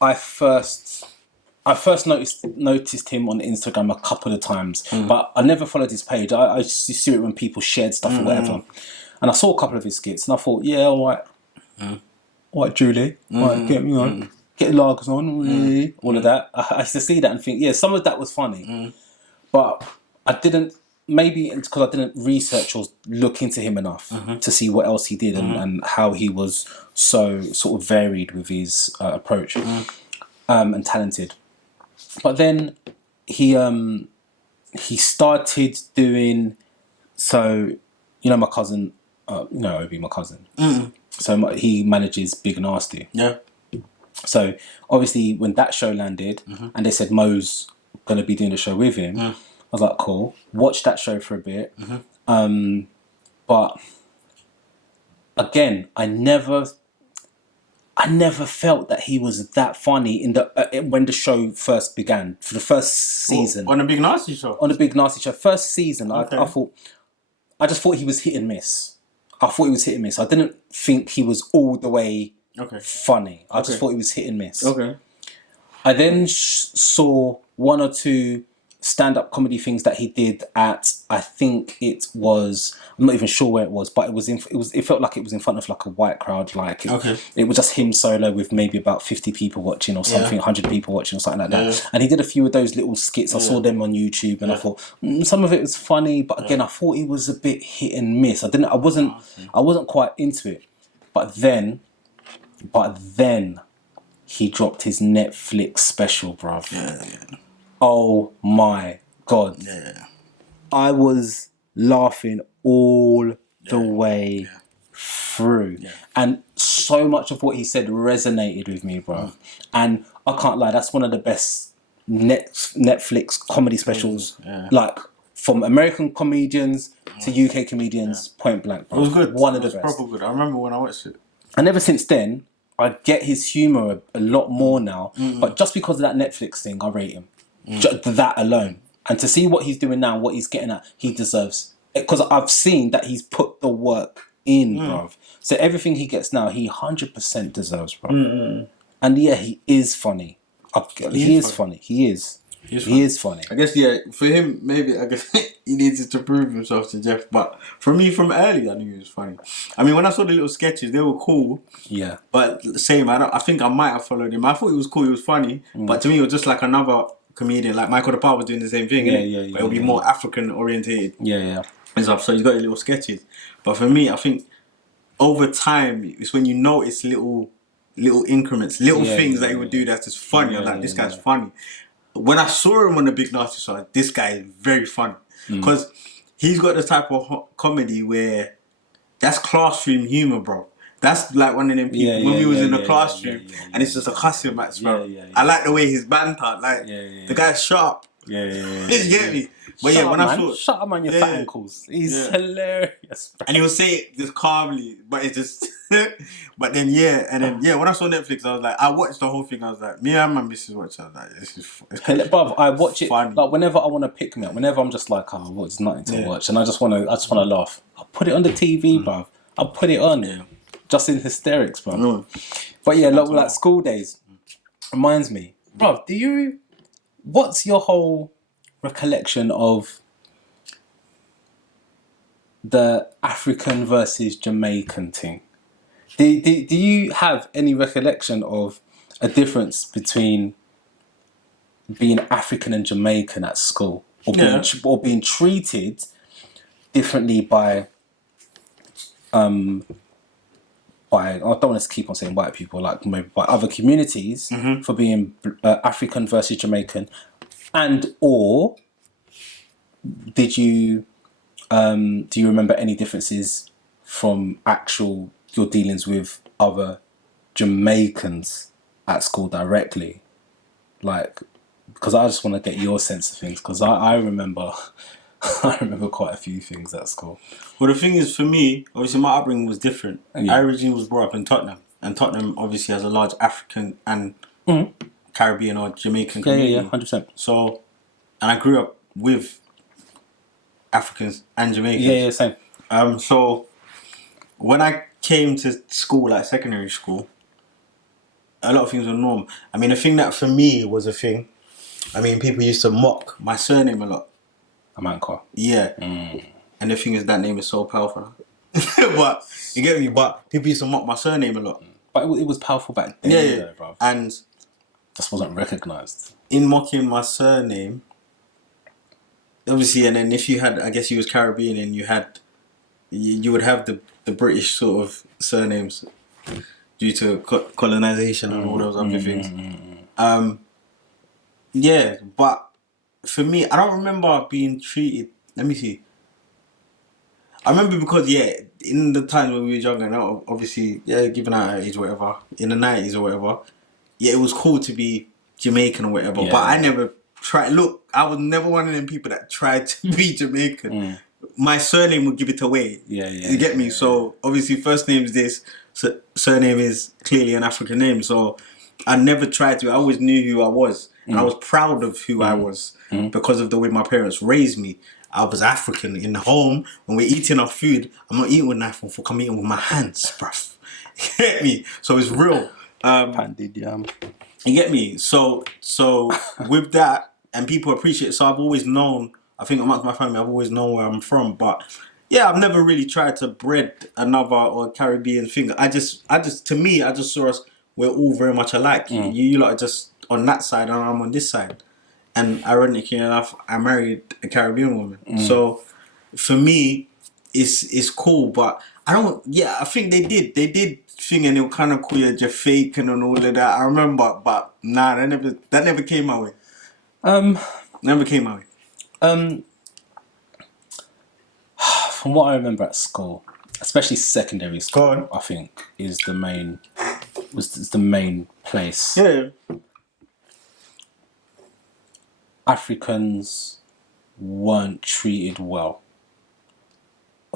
I first noticed him on Instagram a couple of times, but I never followed his page. I used to see it when people shared stuff or whatever. And I saw a couple of his skits and I thought, yeah, all right. All right, Julie, all right, get me on, get lagers on, all of that. I used to see that and think, yeah, some of that was funny, but I didn't. Maybe it's because I didn't research or look into him enough to see what else he did and how he was so sort of varied with his approach and talented. But then he started doing, so my cousin, Obi, my cousin. So he manages Big Nasty. Yeah. So obviously when that show landed and they said Mo's going to be doing the show with him, I was like, cool. Watch that show for a bit. But again, I never felt that he was that funny in the when the show first began, for the first season. On the Big Nasty show? On the Big Nasty show. First season, Okay. I just thought he was hit and miss. I didn't think he was all the way funny. I just thought he was hit and miss. Okay. I then saw one or two stand-up comedy things that he did at, I think it was, I'm not even sure where it was, but it felt like it was in front of like a white crowd. Like it was just him solo with maybe about 50 people watching or something, 100 people watching or something like that. And he did a few of those little skits. I saw them on YouTube and I thought some of it was funny, but again I thought he was a bit hit and miss. I wasn't quite into it. But then he dropped his Netflix special, bruv. Yeah. Oh my God. Yeah. I was laughing all the way through. Yeah. And so much of what he said resonated with me, bro. And I can't lie, that's one of the best Netflix comedy specials. Like, from American comedians to UK comedians, point blank, bro. It was good. One of the best. It was proper good. I remember when I watched it. And ever since then, I get his humour a lot more now. But just because of that Netflix thing, I rate him. That alone. And to see what he's doing now, what he's getting at, he deserves. Because I've seen that he's put the work in, bruv. So everything he gets now, he 100% deserves, bruv. And yeah, he is funny. He is funny. He is funny. I guess, for him, maybe, he needed to prove himself to Jeff. But for me, from early, I knew he was funny. I mean, when I saw the little sketches, they were cool. Yeah. But same, I think I might have followed him. I thought he was cool, he was funny. But to me, it was just like another comedian. Like Michael DePaul was doing the same thing, innit? But it would be more African orientated. Yeah. And stuff. So he's got little sketches. But for me, I think over time, it's when you notice little increments, things that he would do that's just funny. I'm like, this guy's funny. When I saw him on the Big Nasty show, this guy is very funny. Because he's got the type of comedy where that's classroom humor, bro. That's like one of them people when we was in the classroom and it's just a cussing match, bro. I like the way he's banter. Like, the guy's sharp. You get me? But when I saw... Shut up on your fat ankles. He's hilarious, bro. And he'll say it just calmly, but it's just... But then, when I saw Netflix, I was like, I watched the whole thing. I was like, me and my missus watched it. I was like, this is... Bruv, I watch it, funny. Like, whenever I want to pick me up, whenever I'm just like, oh, there's nothing to watch, and I just want to laugh, I'll put it on the TV, bruv. I'll put it on. Just in hysterics, bruv. But yeah, like school days reminds me, bruv, what's your whole recollection of the African versus Jamaican thing? Do you have any recollection of a difference between being African and Jamaican at school, or being treated differently by I don't want to keep on saying white people, like maybe by other communities for being African versus Jamaican, and or do you remember any differences from your dealings with other Jamaicans at school directly? Like, because I just want to get your sense of things, because I remember quite a few things at school. Well, the thing is, for me, obviously my upbringing was different. I originally was brought up in Tottenham, and Tottenham obviously has a large African and Caribbean or Jamaican community. Yeah, 100%. So, and I grew up with Africans and Jamaicans. Yeah, same. So, when I came to school, like secondary school, a lot of things were normal. I mean, the thing that for me was a thing, I mean, people used to mock my surname a lot. Amanko. Yeah. And the thing is, that name is so powerful. But you get me. But people used to mock my surname a lot. But it was powerful back then, Yeah. though, bro. And Just wasn't recognised. in mocking my surname, obviously, and then if you had, I guess you was Caribbean, and you would have the British sort of surnames due to colonization and all those other things. Yeah, but for me, I don't remember being treated. Let me see. I remember because in the time when we were younger, now obviously given our age or whatever, in the 90s or whatever, it was cool to be Jamaican or whatever. Yeah. But I never tried. Look, I was never one of them people that tried to be Jamaican. My surname would give it away. You get me? So obviously, first name is this, surname is clearly an African name. So I never tried to. I always knew who I was. And I was proud of who I was because of the way my parents raised me. I was African. In the home, when we're eating our food, I'm not eating with a knife and fork, I'm eating with my hands, bruv. You get me? So it's real. Pandid yam. You get me? So with that, and people appreciate it. So I've always known, I think amongst my family, I've always known where I'm from. But yeah, I've never really tried to bred another or Caribbean thing. I just to me, I just saw us, we're all very much alike. You lot are just on that side and I'm on this side. And ironically enough, I married a Caribbean woman. So for me, it's cool, but I think they did thing, and they were kind of call you Jamaican and all of that. I remember, but nah, that never came my way. Never came my way. From what I remember at school, especially secondary school, Go on. I think is the main place. Yeah. Africans weren't treated well,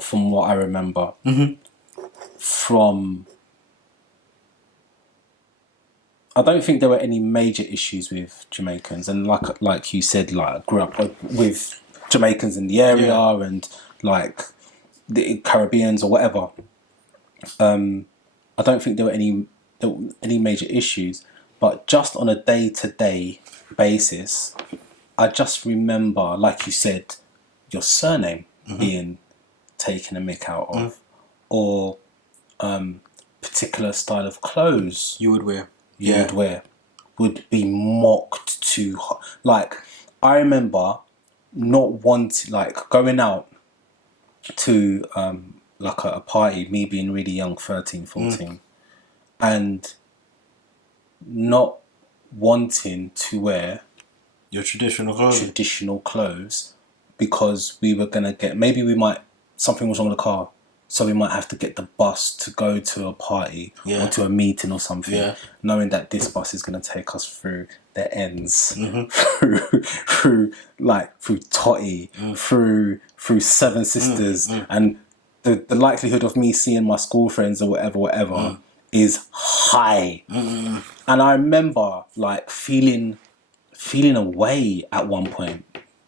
from what I remember. I don't think there were any major issues with Jamaicans, and like you said, like I grew up with Jamaicans in the area and like the Caribbeans or whatever. I don't think there were any major issues, but just on a day-to-day basis, I just remember, like you said, your surname being taken a mick out of, or particular style of clothes You would wear. would wear would be mocked to. Like, I remember not wanting, like, going out to like a party, me being really young, 13, 14, and not wanting to wear Your traditional clothes. because we were gonna get, something was wrong with the car, so we might have to get the bus to go to a party or to a meeting or something, knowing that this bus is gonna take us through the ends, through Totty, through Seven Sisters, and the likelihood of me seeing my school friends or whatever is high. And I remember like feeling away at one point,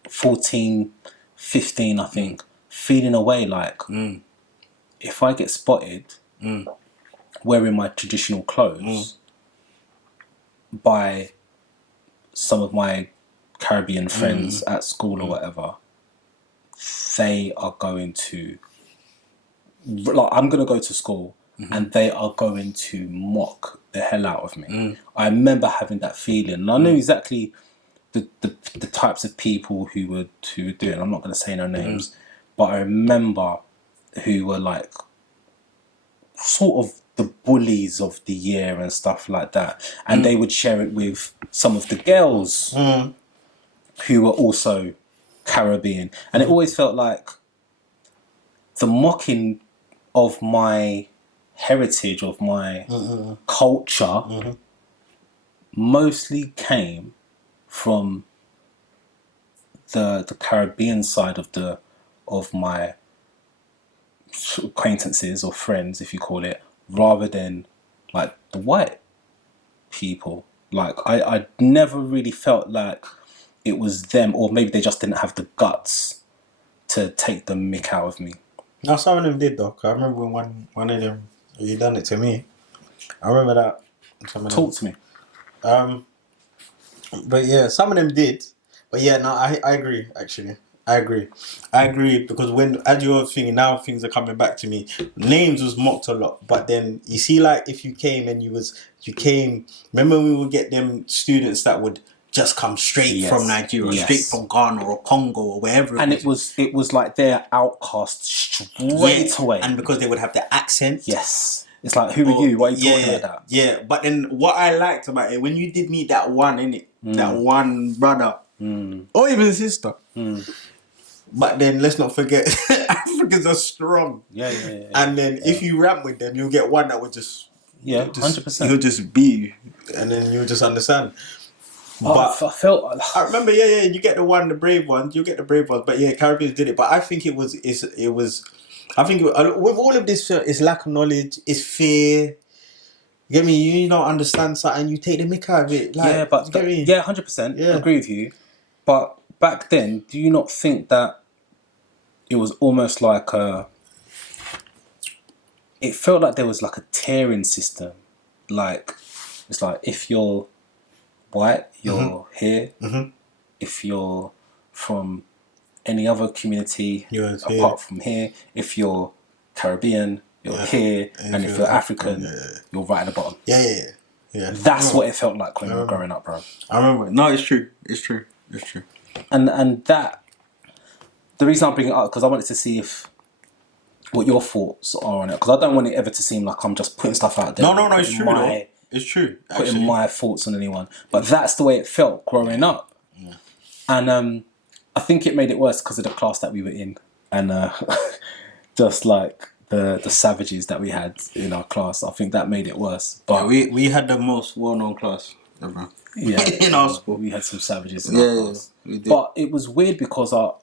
14, 15, I think, feeling away like, if I get spotted wearing my traditional clothes by some of my Caribbean friends at school or whatever, they are going to, like, I'm going to go to school and they are going to mock the hell out of me. I remember having that feeling, and I knew exactly the types of people who would do it. I'm not going to say no names, but I remember who were like sort of the bullies of the year and stuff like that, and they would share it with some of the girls who were also Caribbean, and it always felt like the mocking of my heritage, of my culture, mostly came from the Caribbean side of my acquaintances or friends, if you call it, rather than like the white people. Like I never really felt like it was them, or maybe they just didn't have the guts to take the mick out of me. No, some of them did though. 'Cause I remember when one of them, he done it to me. I remember that. Talk to me. But yeah, some of them did. But yeah, no, I agree actually. I agree because when as you were thinking now things are coming back to me. Names was mocked a lot, but then you see like if you came and you came. Remember we would get them students that would just come straight from Nigeria, straight from Ghana or Congo or wherever. It was like they're outcast straight away, and because they would have the accent. Yes. It's like, who are you? Why are you talking like that? Yeah, but then what I liked about it, when you did meet that one, innit? That one brother. Or even sister. But then let's not forget, Africans are strong. Yeah. And then if you rap with them, you'll get one that would just... 100%. He'll just beat you. And then you'll just understand. But I felt... I remember, you get the brave ones. You get the brave ones. But yeah, Caribbeans did it. But I think it was... I think with all of this, it's lack of knowledge, it's fear. You get me? You don't understand something, you take the mick out of it. Like, yeah, but 100%. I agree with you. But back then, do you not think that it was almost like it felt like there was like a tiering system. Like, it's like if you're white, you're here. If you're from any other community apart from here, if you're Caribbean, you're here, and if you're African, you're right at the bottom. Yeah. That's what it felt like when we were growing up, bro. I remember. No, it's true. And that, the reason I'm bringing it up, because I wanted to see what your thoughts are on it, because I don't want it ever to seem like I'm just putting stuff out there. No, it's true. It's true. Putting my thoughts on anyone, but that's the way it felt growing up, and I think it made it worse because of the class that we were in, and just like the savages that we had in our class. I think that made it worse. But we had the most well-known class ever. Yeah, in our school we had some savages in our class. We did. But it was weird because our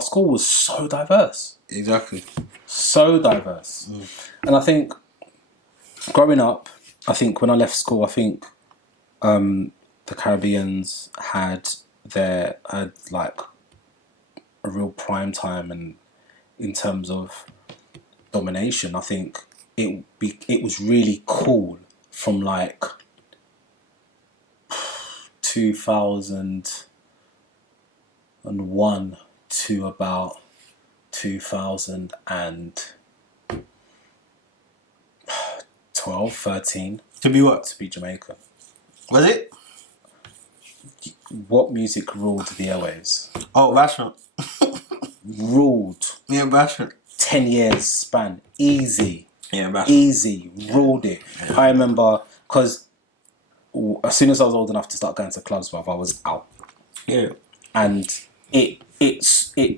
school was so diverse. Exactly. So diverse, and I think growing up, I think when I left school, I think the Caribbeans had like a real prime time, and in terms of domination, I think it was really cool from like 2001 to about 2012, 13. To be what? To be Jamaica. Was it? What music ruled the airwaves? Oh, Bashment. Ruled. Yeah, Bashment. 10 years span. Easy. Yeah, Bashment. Easy. Ruled it. Yeah. I remember, because as soon as I was old enough to start going to clubs, bruv, I was out. Yeah. And it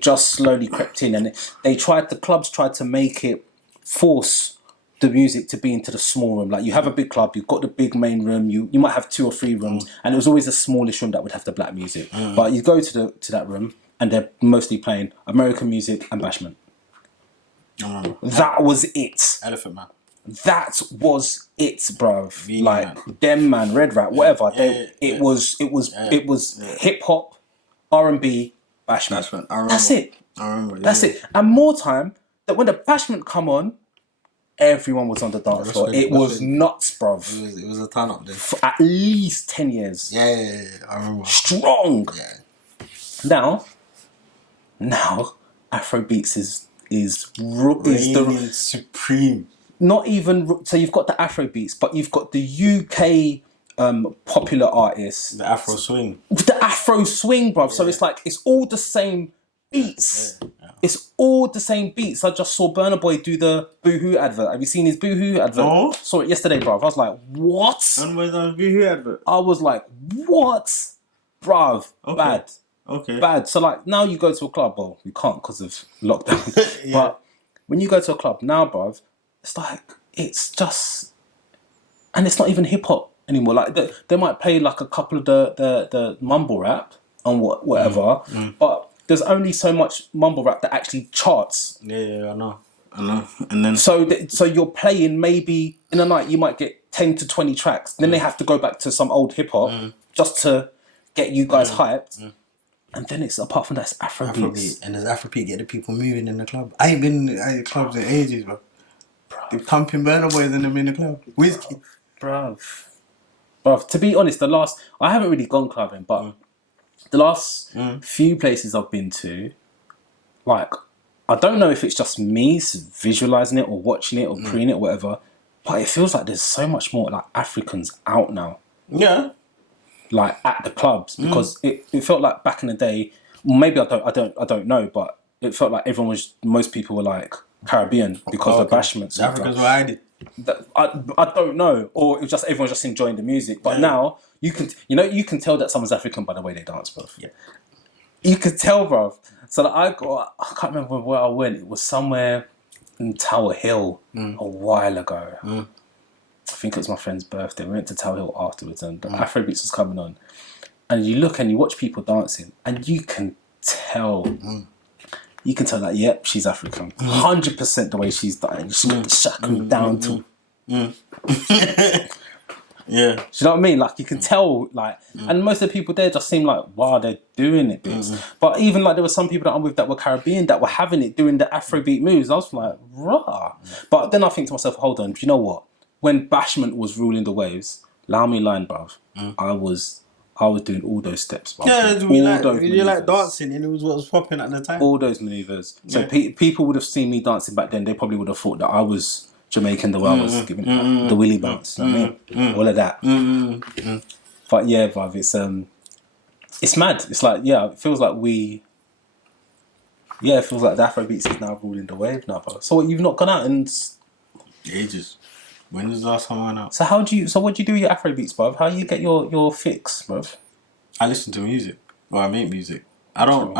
just slowly crept in, and the clubs tried to make it force the music to be into the small room. Like, you have a big club, you've got the big main room, you might have 2 or 3 rooms, and it was always the smallest room that would have the black music. But you go to that room and they're mostly playing American music and Bashment. That was it. Elephant Man. That was it, bruv. Like them man, Red Rat, whatever. It was hip hop, R&B, Bashment. That's it. I remember. That's it. And more time that when the Bashment come on, everyone was on the dance floor. It was nuts, bruv. It was a turn up then. For at least 10 years. Yeah. I remember. Strong. Yeah. Now, Afrobeats is the supreme. Not even so. You've got the Afrobeats, but you've got the UK popular artists. The Afro swing. The Afro swing, bruv. So it's like it's all the same beats. Yeah. It's all the same beats. I just saw Burna Boy do the Boohoo advert. Have you seen his Boohoo advert? No. Saw it yesterday, bruv. I was like, what? Burna Boy's on Boohoo advert. I was like, what, bruv? Okay. Bad. Okay. Bad. So like now you go to a club. Well, we can't because of lockdown. Yeah. But when you go to a club now, bruv, it's like it's just, and it's not even hip hop anymore. Like they might play like a couple of the mumble rap and whatever, but there's only so much mumble rap that actually charts. Yeah, I know. And then so you're playing maybe in a night you might get 10 to 20 tracks. Then they have to go back to some old hip hop just to get you guys hyped. And then it's, apart from that, it's Afrobeats. And there's Afrobeat get the people moving in the club. I ain't been in clubs in ages, bro. They're pumping Burna Boys in them in the club. Whiskey. Bruv. To be honest, I haven't really gone clubbing, but the last few places I've been to, like, I don't know if it's just me visualizing it or watching it or preying it or whatever, but it feels like there's so much more like Africans out now. Yeah. Like at the clubs, because it felt like back in the day. Maybe I don't know, but it felt like most people were like Caribbean because the bashments. The Africans were hiding. I don't know, or it was just everyone's just enjoying the music. But now you can tell that someone's African by the way they dance, bro. Yeah. You could tell, bro. So like, I can't remember where I went. It was somewhere in Tower Hill a while ago. I think it was my friend's birthday. We went to Tower Hill afterwards, and Afrobeats was coming on. And you look and you watch people dancing, and you can tell. You can tell that, yep, she's African. 100% the way she's dancing. She's got the shackles down to. Yeah. Do you know what I mean? Like, you can tell, like, and most of the people there just seem like, wow, they're doing it, bitch. But even, like, there were some people that I'm with that were Caribbean that were having it, doing the Afrobeat moves. I was like, rah. But then I think to myself, hold on, do you know what? When Bashment was ruling the waves, allow me line, bruv, I was doing all those steps, bruv. Yeah, you like dancing, and it was what was popping at the time. All those maneuvers. So people would have seen me dancing back then, they probably would have thought that I was Jamaican the way I was giving the willy bounce, you know what I mean? All of that. But yeah, bruv, it's mad. It's like, yeah, it feels like it feels like the Afrobeats is now ruling the wave now, bruv. So what, you've not gone out and... Ages. When was the last time I went out? So what do you do with your Afrobeats, bruv? How you get your fix, bruv? I listen to music. Or I make music. I'm not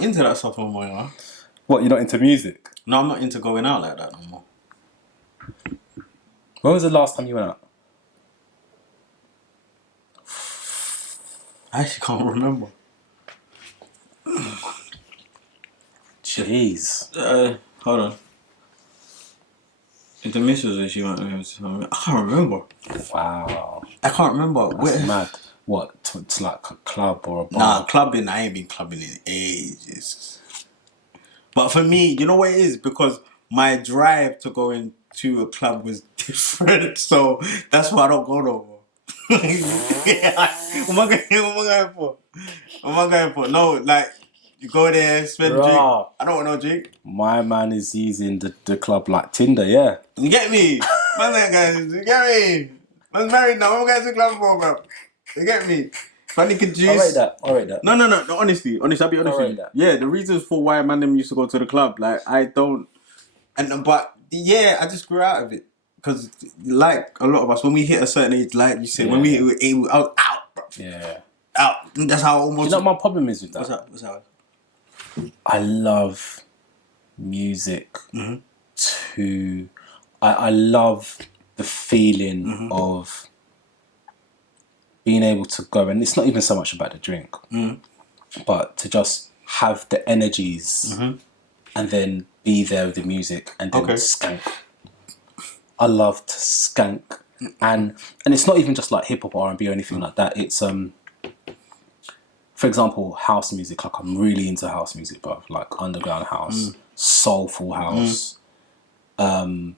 into that stuff no more, you know? What, you're not into music? No, I'm not into going out like that no more. When was the last time you went out? I actually can't remember. Jeez. Hold on. The missus when she went, I can't remember. Wow. I can't remember. That's mad. What? It's like a club or a bar? Nah, clubbing. I ain't been clubbing in ages. But for me, you know what it is? Because my drive to go into a club was different, so that's why I don't go no more. What am I going for? What am I going for? No, like, you go there, spend a drink. I don't want no drink. My man is using the club like Tinder, yeah. You get me? Man, guys, you get me? I'm married now. What am I going to the club for, bro? You get me? If I need a juice. I'll rate that. No, honestly, I'll be honest with you. Yeah, the reasons for why man them used to go to the club, like, I don't... But, yeah, I just grew out of it. Because, like a lot of us, when we hit a certain age, like you said, when we hit I was out, bro. Yeah. Out. That's how I almost... You know what my problem is with that? What's that? I love music I love the feeling of being able to go, and it's not even so much about the drink, but to just have the energies and then be there with the music and then skank. I love to skank, and it's not even just like hip hop or R&B or anything like that. It's for example, house music. Like, I'm really into house music, bro. Like underground house, soulful house. I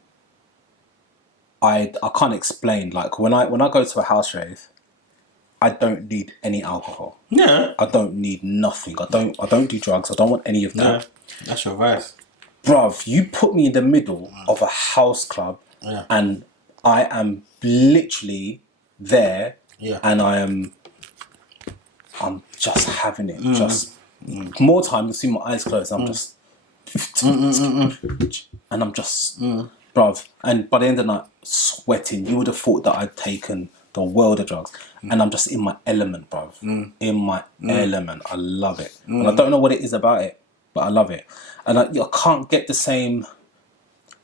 can't explain. Like, when I go to a house rave, I don't need any alcohol. Yeah. I don't need nothing. I don't do drugs. I don't want any of that. Yeah. That's your vice. Bruv, you put me in the middle of a house club and I am literally there and I'm just having it. Just more time, you'll see my eyes closed. I'm just and I'm just bruv. And by the end of the night, sweating. You would have thought that I'd taken the world of drugs, and I'm just in my element, bruv. In my element. I love it, and I don't know what it is about it, but I love it. And I can't get the same.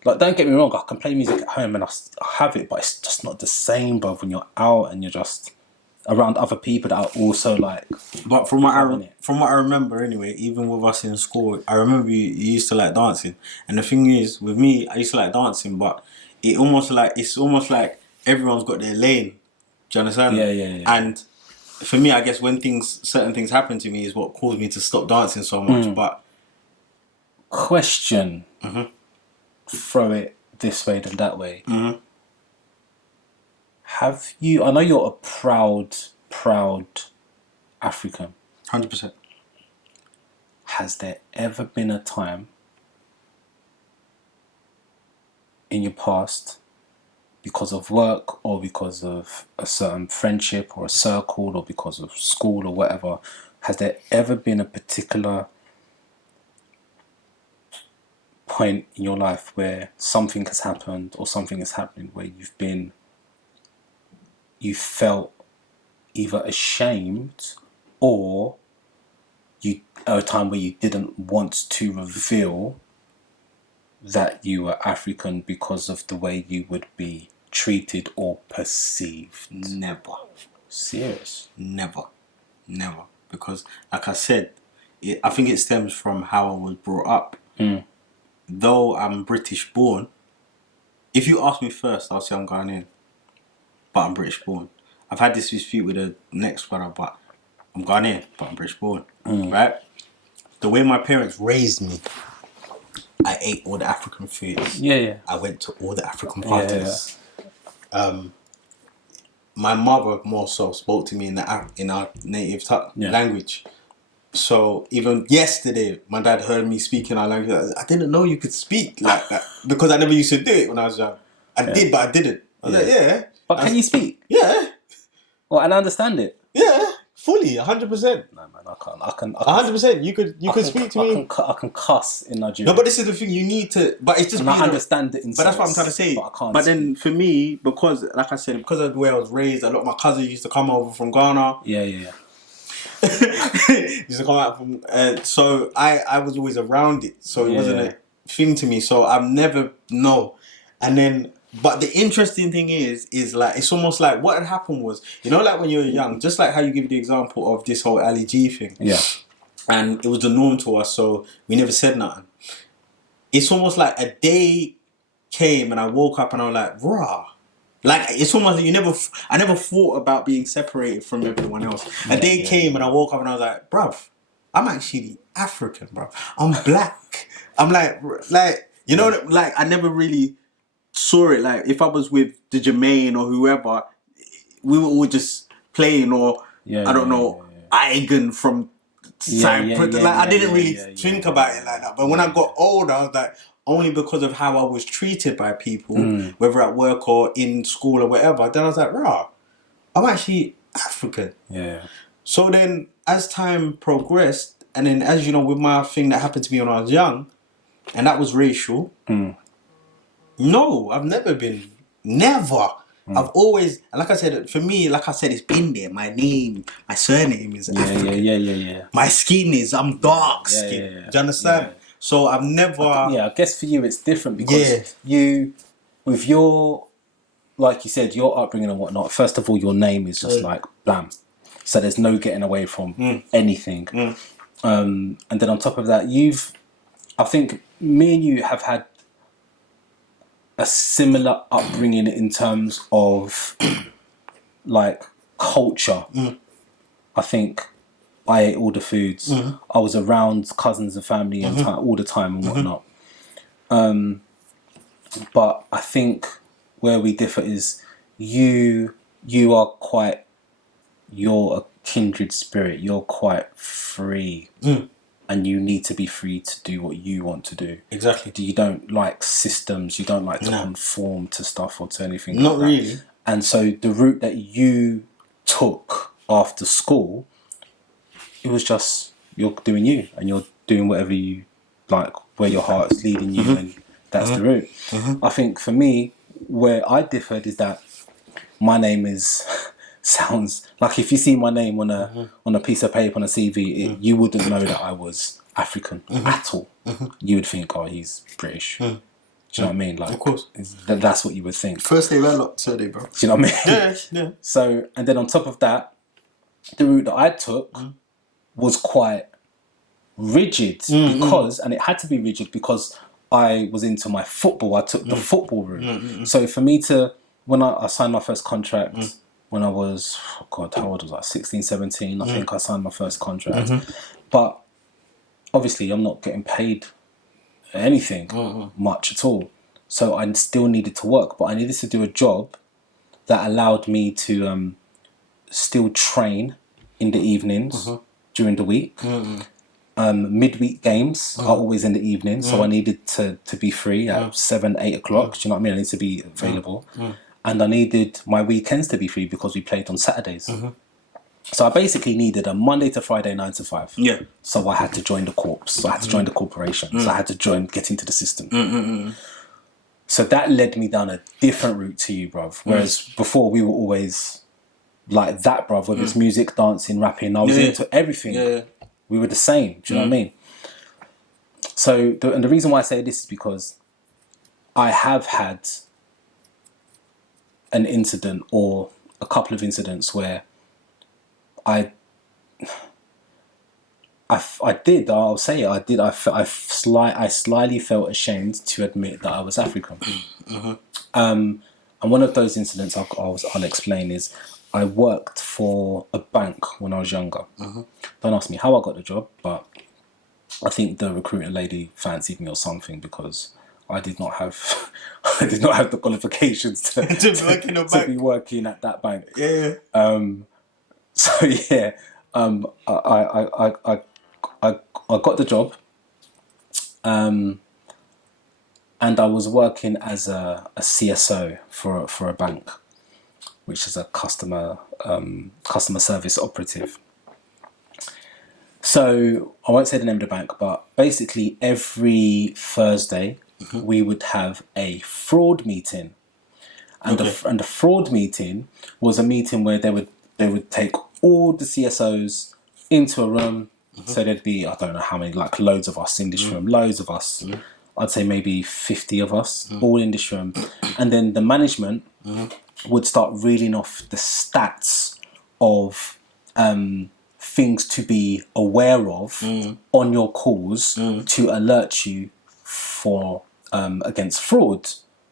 Like, don't get me wrong, I can play music at home and I have it, but it's just not the same, bruv, when you're out and you're just around other people that are also like. But from what I remember anyway, even with us in school, I remember you used to like dancing. And the thing is, with me, I used to like dancing, but it's almost like everyone's got their lane. Do you understand? Yeah. And for me, I guess when certain things happen to me is what caused me to stop dancing so much. But question. Throw it this way than that way. Have you? I know you're a proud African. 100%. has there ever been a time in your past, because of work or because of a certain friendship or a circle or because of school or whatever, has there ever been a particular point in your life where something has happened or something has happened where you felt either ashamed or a time where you didn't want to reveal that you were African because of the way you would be treated or perceived? Never. Serious? Never. Because, like I said, I think it stems from how I was brought up. Though I'm British born, if you ask me first, I'll say I'm Ghanaian. But I'm British born. I've had this dispute with the next brother, but I'm Ghanaian, but I'm British born. Right? The way my parents raised me, I ate all the African foods. Yeah. I went to all the African parties. Yeah. My mother more so spoke to me in our native language. So even yesterday, my dad heard me speaking our language. I didn't know you could speak like that because I never used to do it when I was young. I did, but I didn't. I was like, yeah. But can you speak? Yeah. Well, and I understand it. Yeah, fully, 100%. No, man, I can 100%. You could speak to me. I can cuss in Nigeria. No, but this is the thing. You need to. But it's just. And I understand it. But that's what I'm trying to say. But I can't. But then for me, because like I said, because of the way I was raised, a lot of my cousins used to come over from Ghana. Yeah. Used to come out from. So I was always around it. So it wasn't a thing to me. So I've never And then. But the interesting thing is like, it's almost like what had happened was, like when you were young, just like how you give the example of this whole Ali G thing. Yeah. And it was the norm to us, so we never said nothing. It's almost like a day came and I woke up and I was like, rah. Like, it's almost like I never thought about being separated from everyone else. A day came and I woke up and I was like, bruv, I'm actually African, bruv. I'm black. I'm like, like I never really saw it. Like if I was with the Jermaine or whoever, we were all just playing, or I don't know, Igan from Cyprus. I didn't really think about it like that. But when I got older, I was like, only because of how I was treated by people, whether at work or in school or whatever. Then I was like, rah, I'm actually African. Yeah. So then, as time progressed, and then as you know, with my thing that happened to me when I was young, and that was racial. No, I've never been. Never. I've always, and like I said, for me, it's been there. My name, my surname is African. Yeah. My skin is, I'm dark skin. Do you understand? Yeah. So I've never. I guess for you it's different because you, with your, like you said, your upbringing and whatnot, first of all, your name is just like blam. So there's no getting away from anything. And then on top of that, I think me and you have had a similar upbringing in terms of like culture. I think I ate all the foods. I was around cousins and family and all the time and whatnot. But I think where we differ is you're a kindred spirit. You're quite free. And you need to be free to do what you want to do. Exactly. You don't like systems. You don't like to conform to stuff or to anything. Not like that. really. And so the route that you took after school, it was just you're doing you and you're doing whatever you like, where your heart's leading you, and that's the route. I think for me, where I differed is that my name sounds like, if you see my name on a piece of paper on a CV, you wouldn't know that I was African at all. You would think, oh, he's British. Do you know what I mean? Like, of course, that's what you would think. First day, third day, bro. Do you know what I mean? Yeah. So, and then on top of that, the route that I took was quite rigid because, and it had to be rigid because I was into my football. I took the football route. So for me when I signed my first contract. When I was, how old was I? 16, 17. I think I signed my first contract. But obviously I'm not getting paid anything much at all. So I still needed to work, but I needed to do a job that allowed me to still train in the evenings during the week midweek games are always in the evening, so I needed to be free at 7, 8 o'clock. Do you know what I mean? I need to be available. And I needed my weekends to be free because we played on Saturdays. So I basically needed a Monday to Friday 9 to 5. Yeah. So I had to join the corps. So I had to join the corporation. So I had to get into the system. So that led me down a different route to you, bruv. Whereas before we were always like that, bruv. Whether it's music, dancing, rapping, I was into everything. Yeah. We were the same. Do you know what I mean? So, and the reason why I say this is because I have had an incident or a couple of incidents where I slyly felt ashamed to admit that I was African. And one of those incidents I'll explain is I worked for a bank when I was younger. Don't ask me how I got the job, but I think the recruiter lady fancied me or something because I did not have the qualifications to be working at that bank. Yeah. So yeah, I got the job, and I was working as a CSO for a bank, which is a customer service operative. So I won't say the name of the bank, but basically every Thursday we would have a fraud meeting, and the fraud meeting was a meeting where they would take all the CSOs into a room. So there'd be, I don't know how many, like loads of us in this room, loads of us. I'd say maybe 50 of us all in this room. And then the management would start reeling off the stats of things to be aware of on your calls to alert you for against fraud,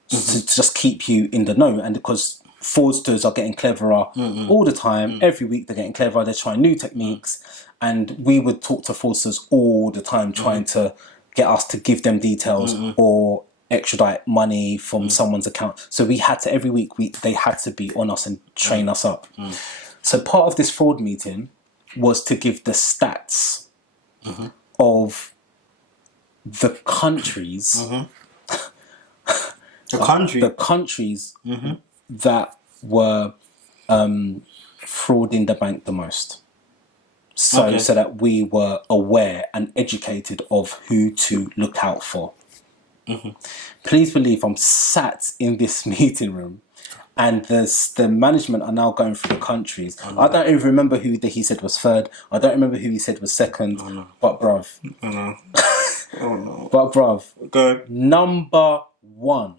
to just keep you in the know. And because fraudsters are getting cleverer all the time, every week they're getting cleverer, they're trying new techniques, and we would talk to fraudsters all the time trying to get us to give them details or extradite money from someone's account. So we had to, every week they had to be on us and train us up. So part of this fraud meeting was to give the stats of the countries the countries that were frauding the bank the most. So that we were aware and educated of who to look out for. Please believe I'm sat in this meeting room and the management are now going through the countries. I don't even remember who he said was third. I don't remember who he said was second. But bruv. But bruv. Good. Number one.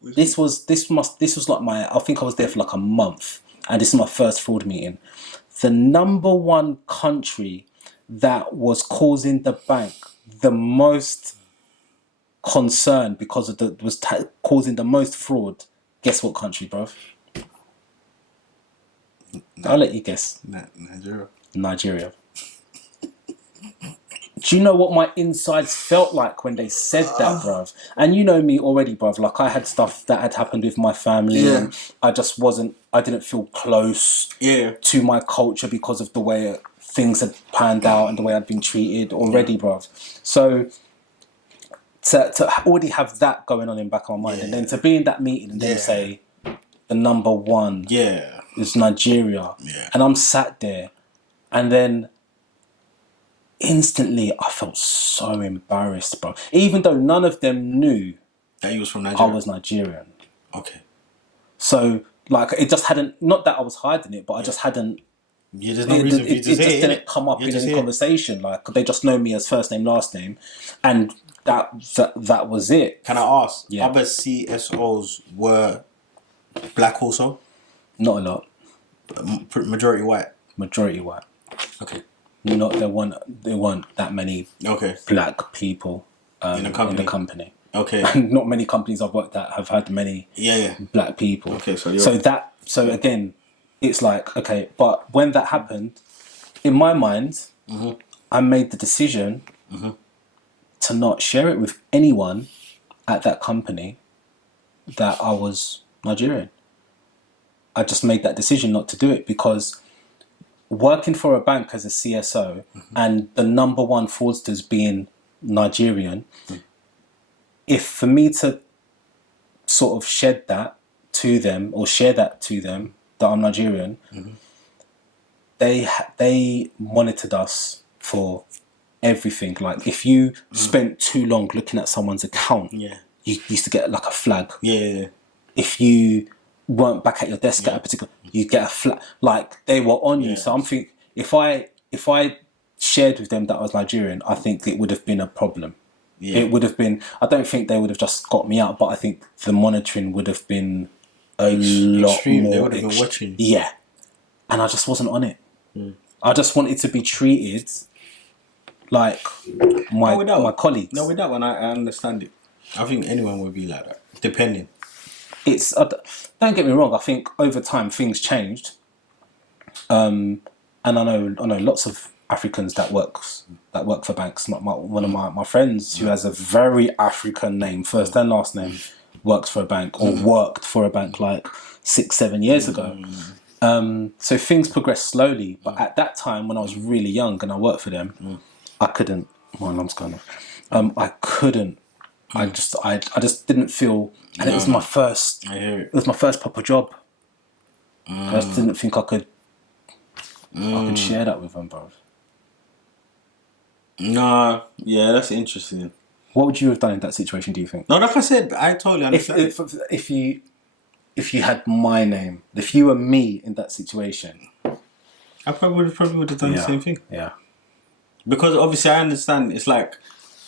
This was like I think I was there for like a month, and this is my first fraud meeting. The number one country that was causing the bank the most concern because of causing the most fraud. Guess what country, bruv? I'll let you guess. Nigeria. Do you know what my insides felt like when they said that, bruv? And you know me already, bruv. Like, I had stuff that had happened with my family, and I didn't feel close to my culture because of the way things had panned out and the way I'd been treated already, bruv. So to already have that going on in the back of my mind, and then to be in that meeting and then say the number one is Nigeria, and I'm sat there, and then instantly I felt so embarrassed, bro. Even though none of them knew that you was from Nigeria. I was Nigerian. Okay. So like it just hadn't, not that I was hiding it, but I just hadn't. Yeah, there's no reason for you to say it. It just didn't come up in any conversation. Like they just know me as first name, last name, and that was it. Can I ask? Yeah. Other CSOs were black also? Not a lot. Majority white. Majority white. Okay. There weren't that many black people in the company. Okay. And not many companies I've worked at have had many black people. Okay, so again, it's like, okay, but when that happened, in my mind, I made the decision to not share it with anyone at that company that I was Nigerian. I just made that decision not to do it because working for a bank as a CSO and the number one fraudsters being Nigerian, if for me to sort of shed that to them or share that to them that I'm Nigerian, they monitored us for everything. Like if you spent too long looking at someone's account, you used to get like a flag. If you weren't back at your desk at a particular, you'd get a flag. Like they were on you. So I'm thinking if I shared with them that I was Nigerian, I think it would have been a problem. It would have been. I don't think they would have just got me out, but I think the monitoring would have been a lot extreme. more. They would have been watching. Yeah, and I just wasn't on it. I just wanted to be treated like my colleagues. No, with that one, I understand it. I think anyone would be like that, depending. It's don't get me wrong. I think over time things changed, and I know lots of Africans that work for banks. One of my friends who has a very African name, first and last name, works for a bank or worked for a bank like 6-7 years ago. So things progressed slowly, but at that time when I was really young and I worked for them, I couldn't. My alarm's going off. I couldn't. I just didn't feel, and it was my first. It was my first proper job. I just didn't think I could share that with them, bro. No, yeah, that's interesting. What would you have done in that situation, do you think? No, like I said, I totally understand. If you had my name, if you were me in that situation, I probably would have done the same thing. Yeah. Because obviously I understand, it's like,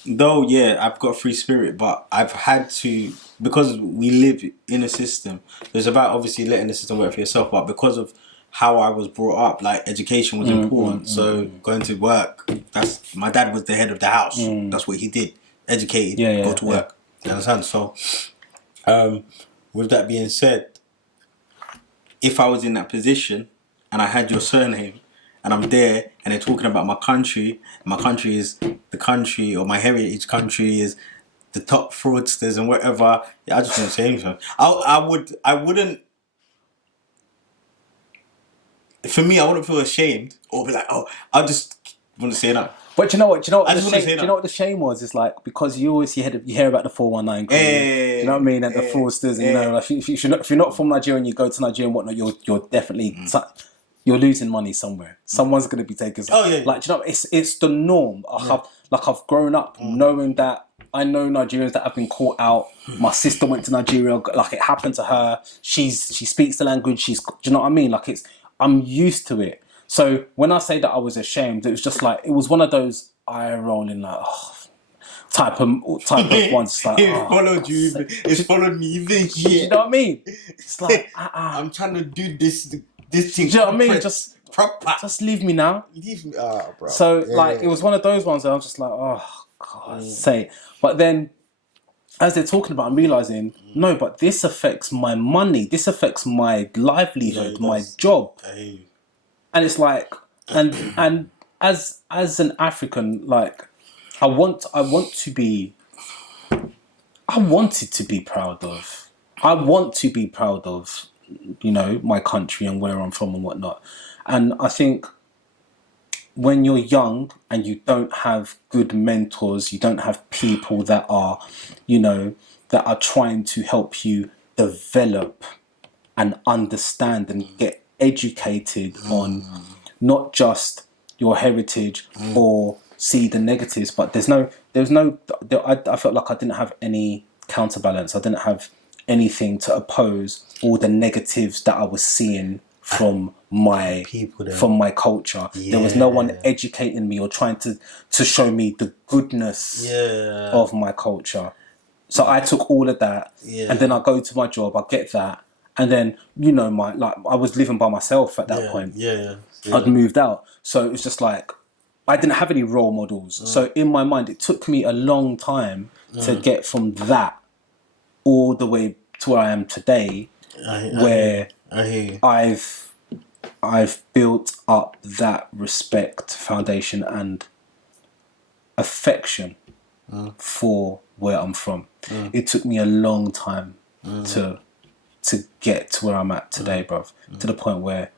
though, I've got a free spirit, but I've had to, because we live in a system, there's about obviously letting the system work for yourself, but because of how I was brought up, like education was important. So going to work, my dad was the head of the house. That's what he did. Educated, go to work. You understand? So, with that being said, if I was in that position and I had your surname and I'm there and they're talking about my country is the country, or my heritage country is the top fraudsters and whatever, I just wouldn't say anything. I wouldn't. For me, I wouldn't feel ashamed or be like, oh, I just want to say that. But you know what? Do you know what? I just want to say that. Do you know what the shame was? It's like, because you always you hear about the 419 crew. Do you know what I mean? And the fraudsters, and you know, like if you're not from Nigeria and you go to Nigeria and whatnot, you're definitely you're losing money somewhere. Someone's going to be taking. Like, do you know, it's the norm. I've grown up knowing that. I know Nigerians that have been caught out. My sister went to Nigeria. Like, it happened to her. She speaks the language. Do you know what I mean? Like, I'm used to it. So when I say that I was ashamed, it was just like, it was one of those eye rolling, like, type of ones. Like, It's followed me even here. You know what I mean? It's like, I'm trying to do this thing. Do you know what I mean? Just leave me now. Leave me, bro. So it was one of those ones that I was just like, oh God, say it. But then, as they're talking about, I'm realizing, no, but this affects my money. This affects my livelihood, my job. And it's like, and as an African, like, I wanted to be proud of, you know, my country and where I'm from and whatnot. And I think when you're young and you don't have good mentors, you don't have people that are, you know, that are trying to help you develop and understand and get educated on not just your heritage or see the negatives, but I felt like I didn't have any counterbalance. I didn't have anything to oppose all the negatives that I was seeing from my culture. There was no one educating me or trying to show me the goodness of my culture. So I took all of that, and then I go to my job, I get that, and then, you know, I was living by myself at that point. I'd moved out, so it was just like I didn't have any role models. So in my mind, it took me a long time to get from that all the way to where I am today, where I've built up that respect, foundation, and affection for where I'm from. It took me a long time to get to where I'm at today, bruv. To the point where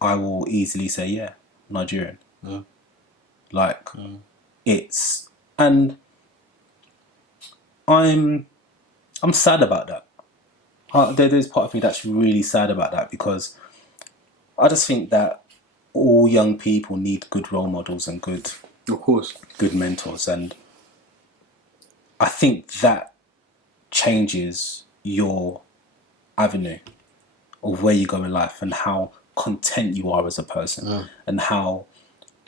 I will easily say, yeah, Nigerian. Like, it's, and I'm sad about that. There's part of me that's really sad about that, because I just think that all young people need good role models and good mentors, and I think that changes your avenue of where you go in life and how content you are as a person and how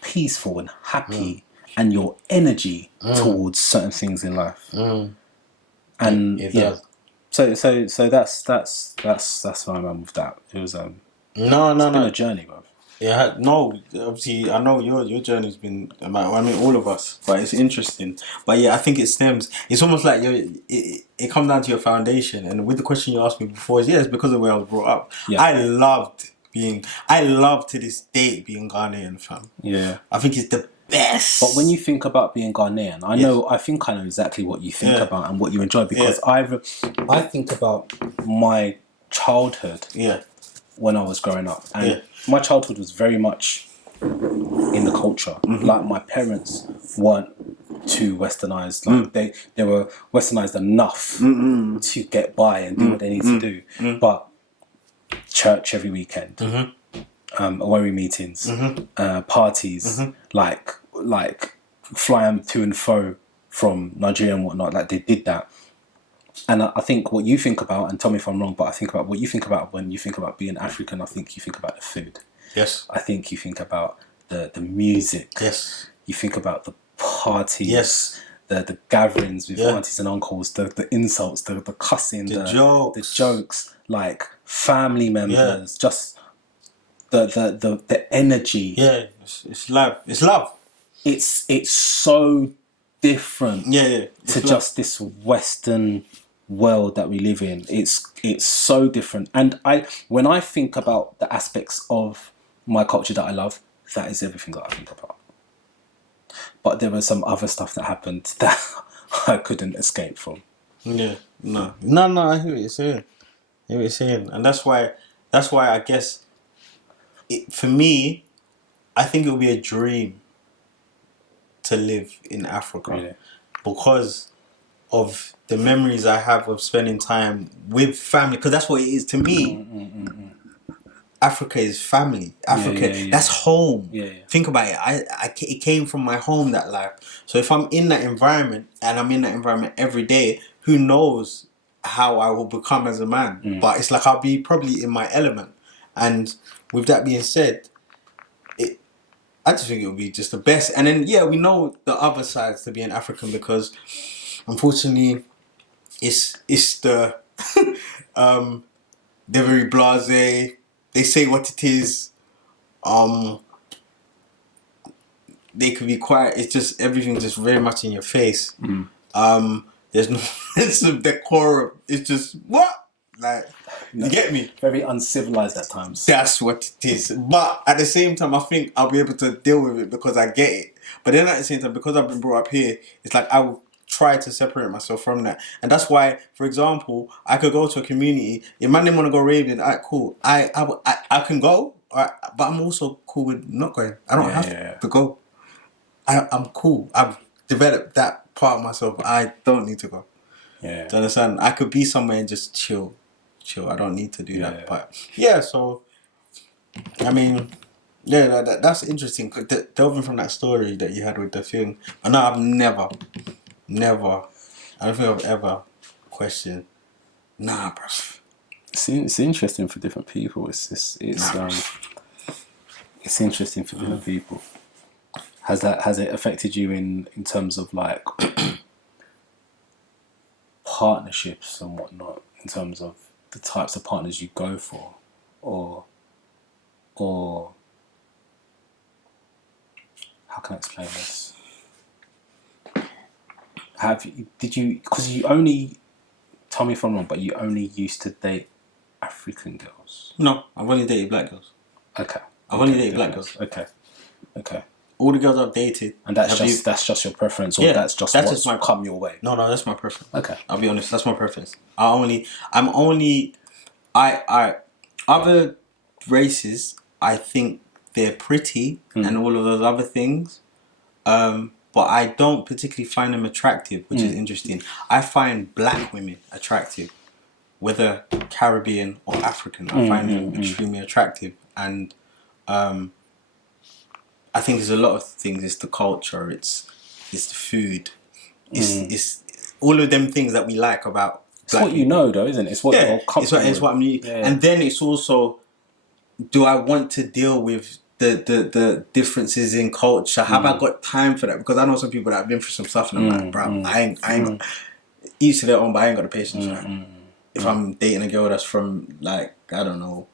peaceful and happy and your energy towards certain things in life. And it yeah, does. so that's where I'm at with that. It was No, it's been a journey, bro. Yeah, no, obviously, I know your journey's been about, I mean, all of us, but it's interesting. But yeah, I think it stems, it's almost like it comes down to your foundation. And with the question you asked me before, is it's because of the way I was brought up. Yeah. I love to this day being Ghanaian, fam. Yeah. I think it's the best. But when you think about being Ghanaian, I think I know exactly what you think about and what you enjoy, because I think about my childhood. Yeah. When I was growing up, and my childhood was very much in the culture. Like, my parents weren't too westernized. Like they were westernized enough to get by and do what they need to do. But church every weekend, away meetings, parties, like flying to and fro from Nigeria and whatnot. Like, they did that. And I think what you think about, and tell me if I'm wrong, but I think about what you think about when you think about being African. I think you think about the food. Yes. I think you think about the music. Yes. You think about the parties. Yes. The gatherings with aunties and uncles, the insults, the cussing, the jokes, like family members, just the energy. Yeah, it's love. It's love. It's so different. Yeah. To just this Western world that we live in. It's so different. And when I think about the aspects of my culture that I love, that is everything that I think about. But there was some other stuff that happened that I couldn't escape from. Yeah, no, I hear what you're saying. And that's why I guess for me, I think it would be a dream to live in Africa. Really? Because of the memories I have of spending time with family, because that's what it is to me. Africa is family. Africa, that's home. Yeah. Think about it. It came from my home, that life. So if I'm in that environment and I'm in that environment every day, who knows how I will become as a man? But it's like I'll be probably in my element. And with that being said, I just think it would be just the best. And then we know the other sides to being African, because unfortunately, it's the they're very blasé. They say what it is. They could be quiet. It's just everything's just very much in your face. There's no sense of decorum. It's just what, like, you get me? Very uncivilized at times. That's what it is. But at the same time, I think I'll be able to deal with it because I get it. But then at the same time, because I've been brought up here, it's like I will try to separate myself from that. And that's why, for example, I could go to a community. If man didn't want to go raving, alright, cool. I can go, alright, but I'm also cool with not going. I don't have to go. I'm cool. I've developed that part of myself. I don't need to go. Yeah. Do you understand? I could be somewhere and just chill. I don't need to do that. But so I mean, that's interesting. Delving from that story that you had with the thing, I know I've never, I don't think I've ever questioned. Nah, bro. It's interesting for different people. It's interesting for different people. Has it affected you in terms of like partnerships and whatnot, in terms of the types of partners you go for, or how can I explain this? Because you only, tell me if I'm wrong, but you only used to date African girls? No, I've only dated black girls. Okay. I've only dated black girls. Okay. All the girls I've dated, and that's just your preference, or that's just come your way? No, that's my preference. Okay, I'll be honest, that's my preference. I other races, I think they're pretty and all of those other things. But I don't particularly find them attractive, which is interesting. I find black women attractive, whether Caribbean or African. I find them extremely attractive, and I think there's a lot of things. It's the culture. It's the food. It's all of them things that we like about. It's what you know, though, isn't it? It's what you're comfortable it's what I'm. Yeah. And then it's also, do I want to deal with the differences in culture? Have I got time for that? Because I know some people that have been through some stuff, and I'm like, bro, I ain't got, each to their own, but I ain't got the patience for that. If I'm dating a girl that's from, like, I don't know,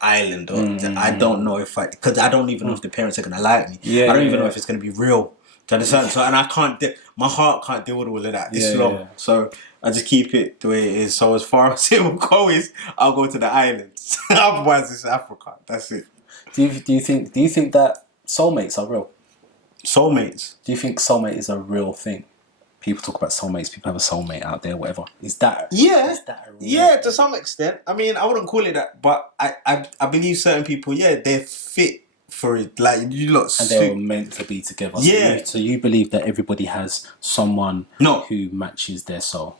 Ireland, or I don't know because I don't even know if the parents are gonna like me. I don't even know if it's gonna be real. Do you understand? So, and I can't. My heart can't deal with all of that. It's long. Yeah. So I just keep it the way it is. So as far as it will go is, I'll go to the islands. Otherwise, it's Africa. That's it. Do you think that soulmates are real? Soulmates. Do you think soulmate is a real thing? People talk about soulmates. People have a soulmate out there. Whatever. Is that a real thing? To some extent. I mean, I wouldn't call it that, but I believe certain people. Yeah, they're fit for it. Like you lot, and they were meant to be together. Yeah. So you believe that everybody has someone who matches their soul.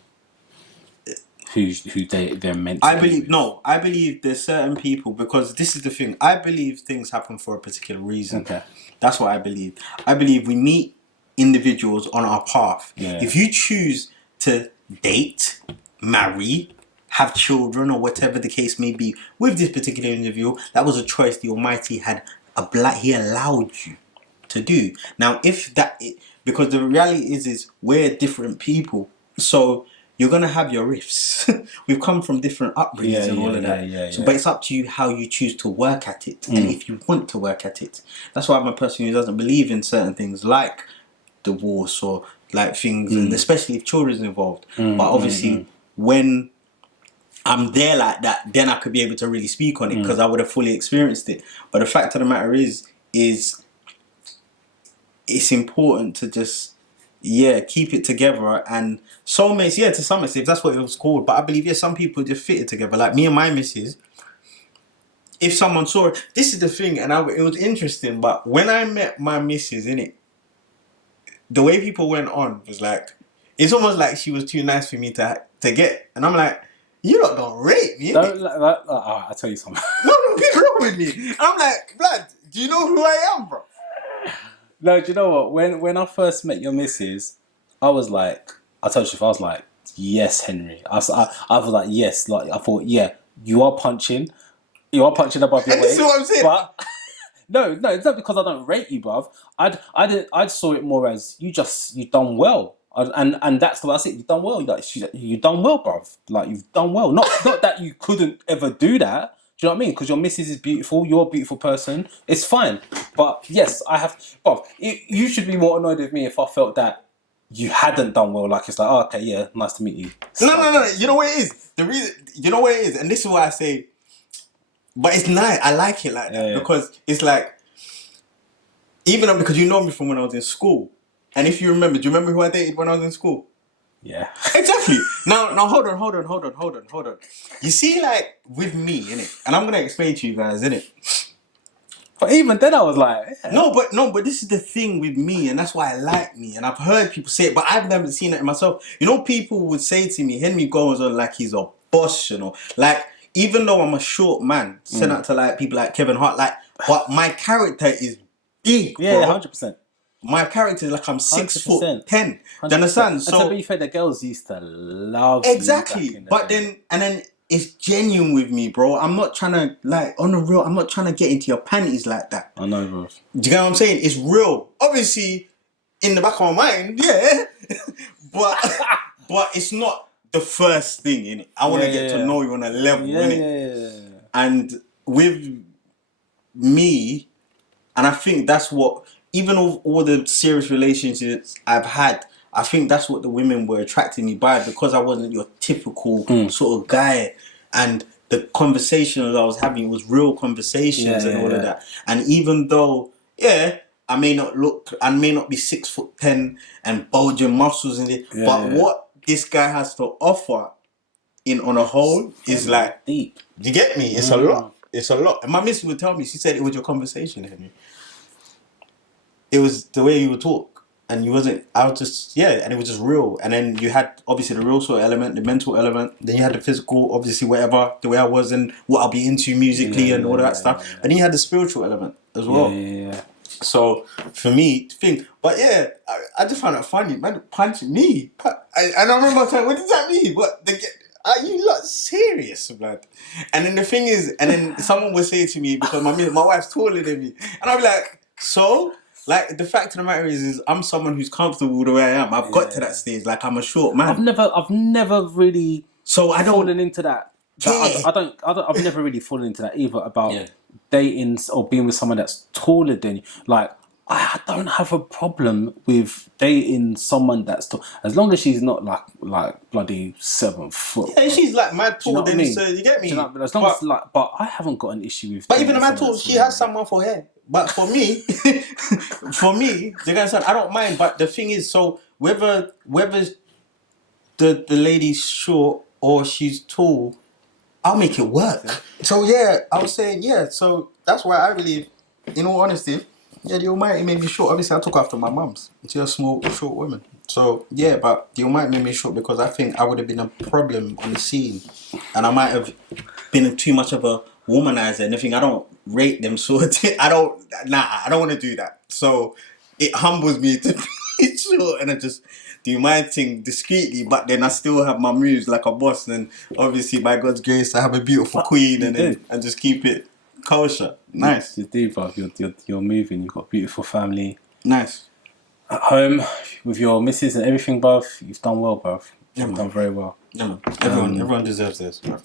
Who they're meant to be. I believe there's certain people, because this is the thing. I believe things happen for a particular reason. Okay. That's what I believe. I believe we meet individuals on our path. Yeah. If you choose to date, marry, have children, or whatever the case may be with this particular individual, that was a choice the Almighty He allowed you to do. Now, because the reality is we're different people, so you're gonna have your rifts. We've come from different upbringings and all of that. But it's up to you how you choose to work at it, and if you want to work at it. That's why I'm a person who doesn't believe in certain things like divorce or like things, and especially if children's involved. But obviously, when I'm there like that, then I could be able to really speak on it because I would have fully experienced it. But the fact of the matter is it's important to just keep it together. And soulmates, to some extent, if that's what it was called. But I believe some people just fit it together. Like me and my missus, if someone saw it, this is the thing, and it was interesting. But when I met my missus, innit, the way people went on was like, it's almost like she was too nice for me to get. And I'm like, you lot don't rate me. I'll tell you something. No, be real with me. And I'm like, blood, do you know who I am, bro? No, do you know what? When I first met your missus, I was like, I told you, I was like, yes, Henry. I was like, yes. Like I thought, you are punching above your weight. This is what I'm saying. But no, it's not because I don't rate you, bruv. I saw it more as you done well. And that's the way I see it. You've done well. Like, you've done well, bruv. Like, you've done well. Not that you couldn't ever do that. Do you know what I mean? Because your missus is beautiful. You're a beautiful person. It's fine. But yes, I have... Bruv, you should be more annoyed with me if I felt that you hadn't done well. Like, it's like, oh, okay, yeah, nice to meet you. No. You know what it is? The reason... You know what it is? And this is why I say... But it's nice. I like it like that. Because it's like... Even because you know me from when I was in school. And if you remember, do you remember who I dated when I was in school? Yeah. Exactly. Now hold on. You see, like, with me, innit? And I'm going to explain to you guys, innit? But even then I was like... Yeah. No, but this is the thing with me, and that's why I like me. And I've heard people say it, but I've never seen it in myself. You know, people would say to me, Henry goes on like he's a boss, you know? Like, even though I'm a short man, sent out to, like, people like Kevin Hart, like, but my character is big, bro. Yeah, 100%. My character is like I'm 6'10". 100%. Do you understand? And so to be fair, the girls used to love exactly. You but then it's genuine with me, bro. I'm not trying to, like, on the real. I'm not trying to get into your panties like that. I know, bro. Do you get what I'm saying? It's real. Obviously, in the back of my mind, yeah. but it's not the first thing, innit? I want to get to know you on a level, innit? Yeah. And with me, and I think that's what. Even all the serious relationships I've had, I think that's what the women were attracting me by, because I wasn't your typical sort of guy. And the conversations I was having was real conversations and all of that. And even though, I may not be 6'10" and bulging muscles in it, but what this guy has to offer on a whole is like deep. You get me? It's a lot. it's a lot. And my missus would tell me, she said it was your conversation, Henry. It was the way you would talk. And you wasn't, I was just, and it was just real. And then you had, obviously, the real sort of element, the mental element. Then you had the physical, obviously, whatever, the way I was and what I'll be into musically and all that stuff. And then you had the spiritual element as well. So, for me, but I just found it funny. Man, punching me. I don't remember saying, what does that mean? Are you not serious, blood? And then the thing is, and then someone would say to me, because my wife's taller than me, and I'll be like, so? Like, the fact of the matter is I'm someone who's comfortable the way I am. I've got to that stage. Like, I'm a short man. I've never really fallen into that. I've never really fallen into that either about dating or being with someone that's taller than you. Like, I don't have a problem with dating someone that's tall, as long as she's not like bloody 7 foot. Yeah, she's like mad tall. You know Then so you get me. As long as but I haven't got an issue with. But even a man tall, she has someone for hair. But for me, I don't mind. But the thing is, so whether the lady's short or she's tall, I'll make it work. So I was saying So that's why I believe, in all honesty. Yeah, the Almighty made me short. Obviously, I took after my mum's. She's a small, short woman. So, but the Almighty made me short because I think I would have been a problem on the scene. And I might have been too much of a womanizer and everything. I don't rate them sort. I don't want to do that. So, it humbles me to be short. And I just do my thing discreetly, but then I still have my moves like a boss. And obviously, by God's grace, I have a beautiful queen and just keep it kosher. Nice. You do, bruv. You're moving. You've got a beautiful family. Nice. At home with your missus and everything, bruv. You've done well, bruv. You've done very well. Yeah, man. Everyone deserves this, bruv.